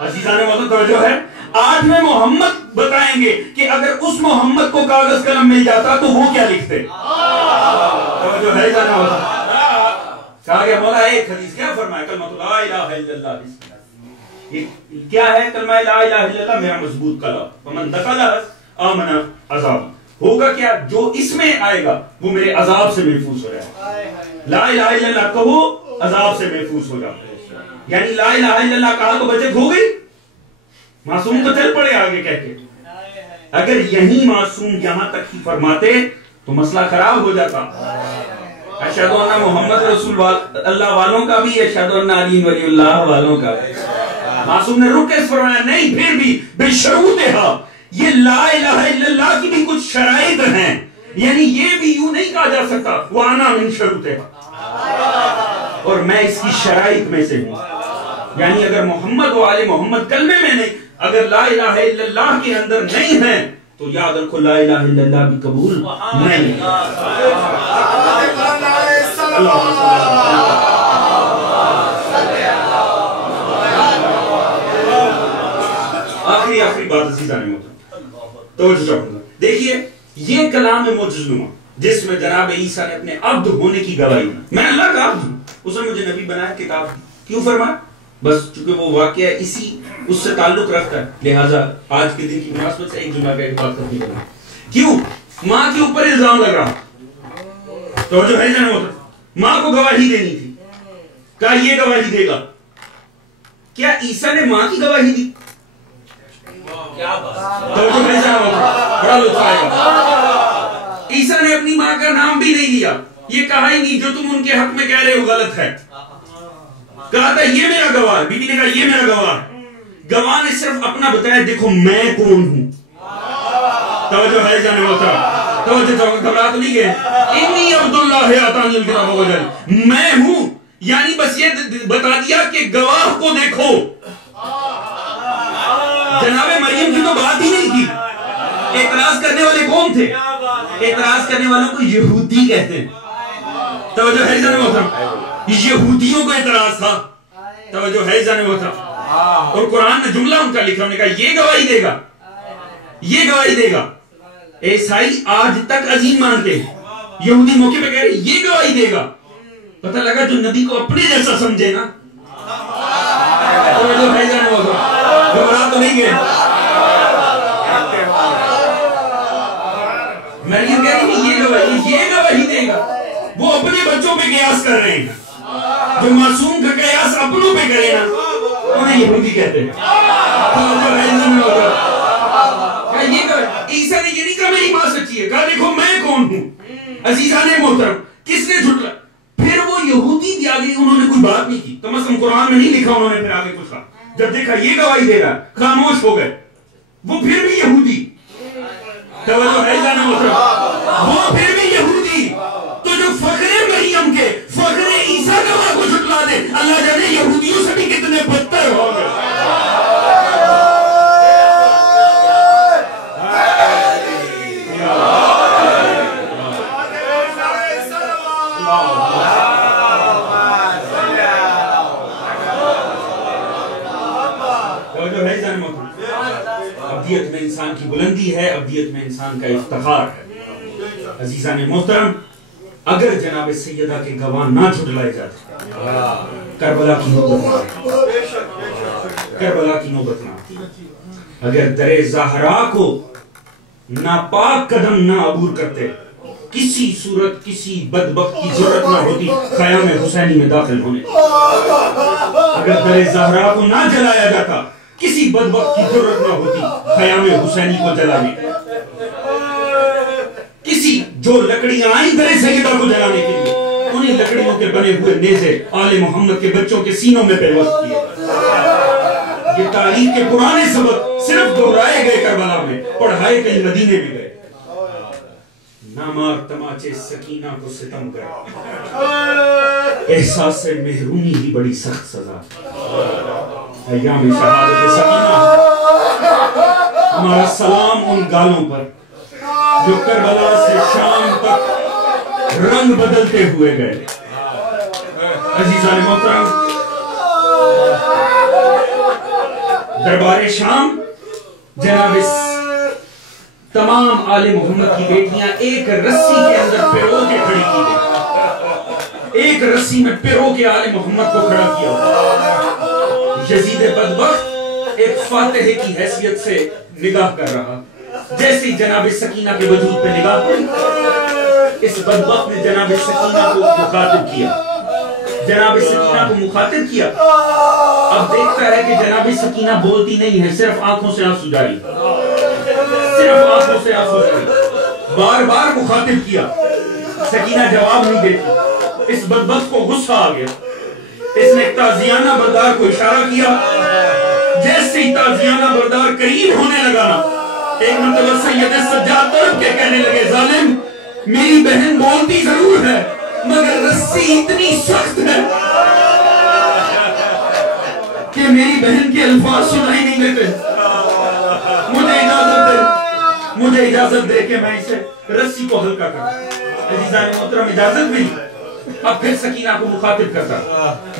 عزیزان محمد توجہ ہے، 8ویں محمد بتائیں گے کہ اگر اس محمد کو کاغذ قلم مل جاتا تو وہ کیا لکھتے. توجہ ہے عزیزان محمد. کہا گیا مولا ایک حدیث کیا فرمایا؟ کلمہ لا الہ الا اللہ. یہ کیا ہے کلمہ لا الہ الا اللہ؟ میرا مضبوط کلام. ومن دخلہ آمن عذاب. ہوگا کیا؟ جو اس میں آئے گا وہ میرے عذاب سے محفوظ ہو جائے گا. لا الہ الا اللہ کہو عذاب سے محفوظ ہو جاؤ. یعنی لا الہ الا اللہ کہا تو بچت ہو گئی. معصوم تو چل پڑے آگے کہہ کے. اگر یہی معصوم یہاں تک ہی فرماتے تو مسئلہ خراب ہو جاتا. اشہدو ان محمد رسول اللہ والوں کا بھی, اشہدو ان علی ولی اللہ والوں کا بھی. معصوم نے رک کے فرمایا نہیں, پھر بھی بشروطہا, یہ لا الہ الا اللہ کی بھی کچھ شرائط ہیں. یعنی یہ بھی یوں نہیں کہا جا سکتا وانا من شروطہا, اور میں اس کی شرائط میں سے ہوں. یعنی اگر محمد و آل محمد کلمے میں نہیں, اگر لا الہ الا اللہ کے اندر نہیں ہے تو یاد رکھو لا الہ الا اللہ بھی قبول نہیں. آخری بات عزیزان محترم توجہ چاہوں گا. دیکھیے یہ کلام معجزنما جس میں جناب عیسیٰ نے اپنے عبد ہونے کی گواہی دی. میں اللہ کا عبد ہوں, اس نے مجھے نبی بنایا, کتاب کیوں فرمایا؟ بس چونکہ وہ واقعہ اسی اس سے تعلق رکھتا ہے, لہٰذا آج کے دن کی مناسبت سے ایک جمعہ کا ایک بات کرنی پڑی. کیوں؟ ماں کے اوپر الزام لگ رہا تو جو ہے جناب ماں کو گواہی دینی تھی, کہا یہ گواہی دے گا. کیا عیسیٰ نے ماں کی گواہی دی؟ بڑا لطف آئے گا. عیسیٰ نے اپنی ماں کا نام بھی نہیں لیا, یہ کہا ہی نہیں جو تم ان کے حق میں کہہ رہے ہو غلط ہے. کہا تھا یہ میرا گواہ, بی بی نے کہا یہ میرا گواہ. گواہ نے صرف اپنا بتایا, دیکھو میں کون ہوں. توجہ ہے جانے ہوتا, توجہ گھبرا تو نہیں گئے. انی عبداللہ آتانی الکتاب وجل, میں ہوں. یعنی بس یہ بتا دیا کہ گواہ کو دیکھو. جناب مریم کی تو بات ہی نہیں کی. اعتراض کرنے والے کون تھے؟ اعتراض کرنے والوں کو یہودی کہتے ہیں. توجہ ہے جانے ہوتا, یہودیوں کو اعتراض تھا. توجہ ہے جانے ہوتا, اور قرآن نے جملہ ان کا لکھا, انہوں نے کہا یہ گواہی دے گا, یہ گواہی دے گا. عیسائی آج تک عظیم مانتے ہیں, یہودی موقع پہ کہہ رہے یہ گواہی دے گا. پتہ لگا جو نبی کو اپنے جیسا سمجھے نا, توجہ ہے جانے ہوتا, گھبرا تو نہیں گئے. مریم کہہ رہی یہ گواہی دے گا. وہ اپنے بچوں پہ قیاس کر رہے ہیں, جو معصوم کا قیاس اپنوں پہ کرے نا انہیں یہودی کہتے ہیں. عیسیٰ نے یہ نہیں کہا میری ماں سچی ہے, کہا دیکھو میں کون ہوں. عزیزان محترم کس نے جھٹلا؟ پھر وہ یہودی بھی آگے انہوں نے کوئی بات نہیں کی, کم از کم قرآن میں نہیں لکھا انہوں نے. پھر آگے کچھ کہا, جب دیکھا یہ گواہی دے رہا خاموش ہو گئے. وہ پھر بھی یہودی. توجہ ہے جانا محترم, وہ پھر بھی یہودی. تو جو فخر مریم کے فخر عیسیٰ گواہ کو جھٹلا دے, اللہ جانے یہودیوں سے بھی کتنے بدتر ہو گئے. ابدیت میں انسان کی بلندی ہے, ابدیت میں انسان کا افتخار ہے. عزیزان محترم اگر جناب سیدہ کے گواہ نہ جھٹلائے جاتے کربلا کی نوبت نہ آتی. اگر در زہرا کو ناپاک قدم نہ عبور کرتے, کسی صورت کسی بدبخت کی ضرورت نہ ہوتی خیام حسینی میں داخل ہونے. اگر در زہرا کو نہ جلایا جاتا, کسی بدبخت کی ضرورت نہ ہوتی خیام حسینی کو جلانے. کسی جو لکڑیاں آئیں در سیدہ کو جلانے کے لیے, انہیں لکڑیوں کے بنے ہوئے نیزے آل محمد کے بچوں کے سینوں میں پیوست کیے. یہ تاریخ کے پرانے سبق صرف دہرائے گئے کربلا میں, پڑھائے کہیں مدینے میں گئے. نامار تماچے سکینہ کو ستم کر, احساس سے محرومی ہی بڑی سخت سزا. ایام شہادت سکینہ, ہمارا سلام ان گالوں پر جو کربلا سے شام تک رنگ بدلتے ہوئے گئے. عزیزان محترم دربار شام جناب تمام آل محمد کی بیٹیاں ایک رسی کے اندر پیرو کے کھڑی کی گئی. ایک رسی میں پیرو کے آل محمد کو کھڑا کیا. یزید بدبخت ایک فاتح کی حیثیت سے نگاہ کر رہا. جیسے ہی جناب سکینہ کے وجود پہ نگاہ پڑی, اس بدبخت نے جناب سکینہ کو مخاطب کیا. جناب سکینہ کو مخاطب کیا. اب دیکھتا ہے کہ جناب سکینہ بولتی نہیں ہے, صرف آنکھوں سے آنسو جاری, صرف آنکھوں سے آنسو جاری. بار بار مخاطب کیا, سکینہ جواب نہیں دیتی. اس بدبخت کو غصہ آ گیا. اس نے تازیانہ بردار کو اشارہ کیا. جیسے ہی تازیانہ بردار قریب ہونے لگا نا, ایک مرتبہ سید سجاد طرف کے کہنے لگے, ظالم میری بہن بولتی ضرور ہے مگر رسی اتنی سخت ہے کہ میری بہن کے الفاظ سنائی نہیں دیتے. مجھے اجازت دے کہ میں اسے رسی کو ہلکا کروں. عزیزان محترم اجازت ملی. اب پھر سکینہ کو مخاطب کرتا,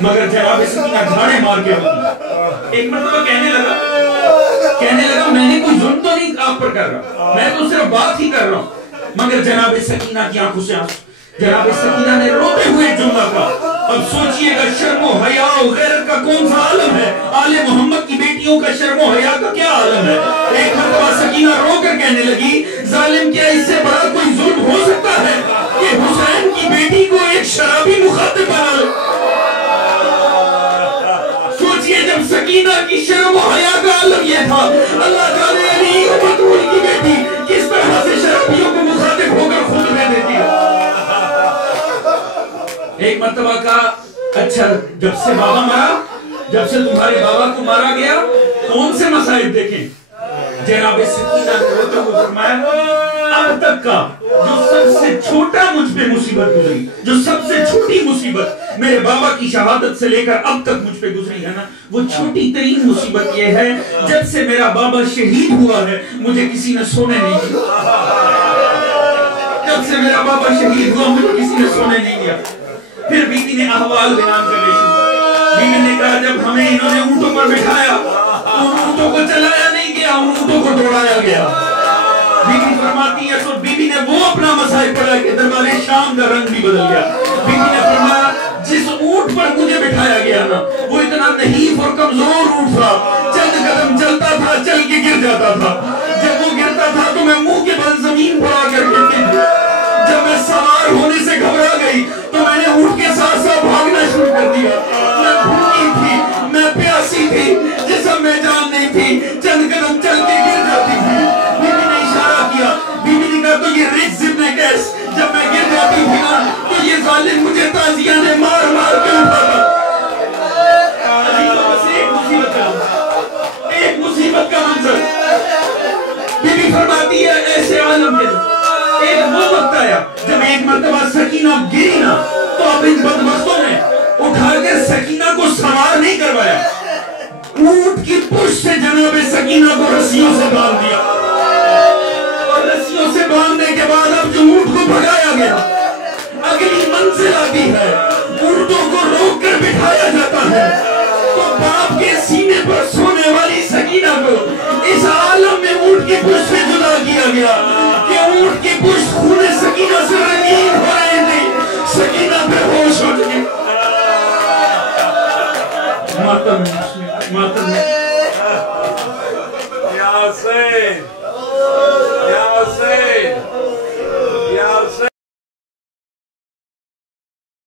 مگر جناب سکینہ جھاڑے مار کے ہوتی. ایک مرتبہ کہنے لگا میں نے کوئی ظلم تو نہیں آپ پر کر رہا, میں تو صرف بات ہی کر رہا ہوں. مگر جناب سکینہ کی آنکھوں سے آنسو. جناب سکینہ نے روتے ہوئے جملہ کہا. اب سوچئے گا شرم و حیا و غیرت کا کون سا عالم ہے, آل محمد کی بیٹیوں کا شرم و حیا کا کیا عالم ہے. ایک مرتبہ سکینہ رو کر کہنے لگی, ظالم کیا اس سے بڑا کوئی ظلم ہو سکتا ہے کہ حسین کی بیٹی کو ایک شرابی مخاطب بنا لے. سوچئے جب سکینہ کی شرم و حیا کا عالم یہ تھا, اللہ جانے علی و مطول کی بیٹی کس طرح سے شرابیوں کو مخاطب ہو کر خطبے دیتی ہے. ایک مرتبہ کہا, اچھا جب سے بابا مرا, جب سے تمہارے بابا کو مارا گیا, کون سے مصائب دیکھیں. جناب سکینہ نے روتے ہوئے فرمایا, اب تک کا جو سب سے چھوٹا مجھ پہ مصیبت گزری, جو سب سے چھوٹی مصیبت میرے بابا کی شہادت سے لے کر اب تک مجھ پہ گزری ہے نا, وہ چھوٹی ترین مصیبت یہ ہے جب سے میرا بابا شہید ہوا ہے مجھے کسی نے سونے نہیں دیا. جب سے میرا بابا شہید ہوا مجھے کسی نے سونے نہیں دیا. پھر بی بی نے احوال بیان کرنے شروع. بی بی نے کہا جب ہمیں انہوں نے اونٹوں پر بٹھایا, ان اونٹوں کو چلایا نہیں گیا, ان اونٹوں کو دوڑایا گیا. بی بی فرماتی ہے تو بی بی نے وہ اپنا مسائل پڑھا کہ دربار شام کا رنگ بھی بدل گیا. بی بی نے فرمایا جس اونٹ پر مجھے بٹھایا گیا نا وہ اتنا نحیف اور کمزور اونٹ تھا, چند قدم چلتا تھا چل کے گر جاتا تھا. جب وہ گرتا تھا تو میں منہ کے بل زمین پر آ کر گرتی تھی. جب میں سوار ہونے سے گھبرا گئی تو میں نے اونٹ کے ساتھ ساتھ بھاگنا شروع کر دیا. میں بھوکی تھی, میں پیاسی تھی, جسم میں جان نہیں تھی, چند قدم چل کے گر جاتی تھی. بی بی نے اشارہ کیا, بی بی نے کہا تو یہ رجز ابن قیس جب میں گر جاتی تھی نا تو یہ ظالم مجھے تازیہ نے مار مار کے اٹھاتا. ایک مصیبت کا منظر. بی بی فرماتی ہے ایسے عالم کے ایک وہ وقت آیا جب ایک مرتبہ سکینہ گری نا تو اب ان بدبختوں نے اٹھا کر سکینہ کو سوار نہیں کروایا, اونٹ کی پشت سے جناب سکینہ کو رسیوں سے باندھ دیا. اور رسیوں سے باندھنے کے بعد اب جو اونٹ کو بھگایا گیا, اگلی منزل آتی ہے, اونٹوں کو روک کر بٹھایا جاتا ہے. تو باپ کے سینے پر سونے والی سکینہ کو اس عالم میں اونٹ کی پشت سے جدا کیا گیا کہ اونٹ کی پشت خون سکینہ سے رنگین ہو رہے تھے. سکینہ بے ہوش ہو چکی. ماتم یا حسین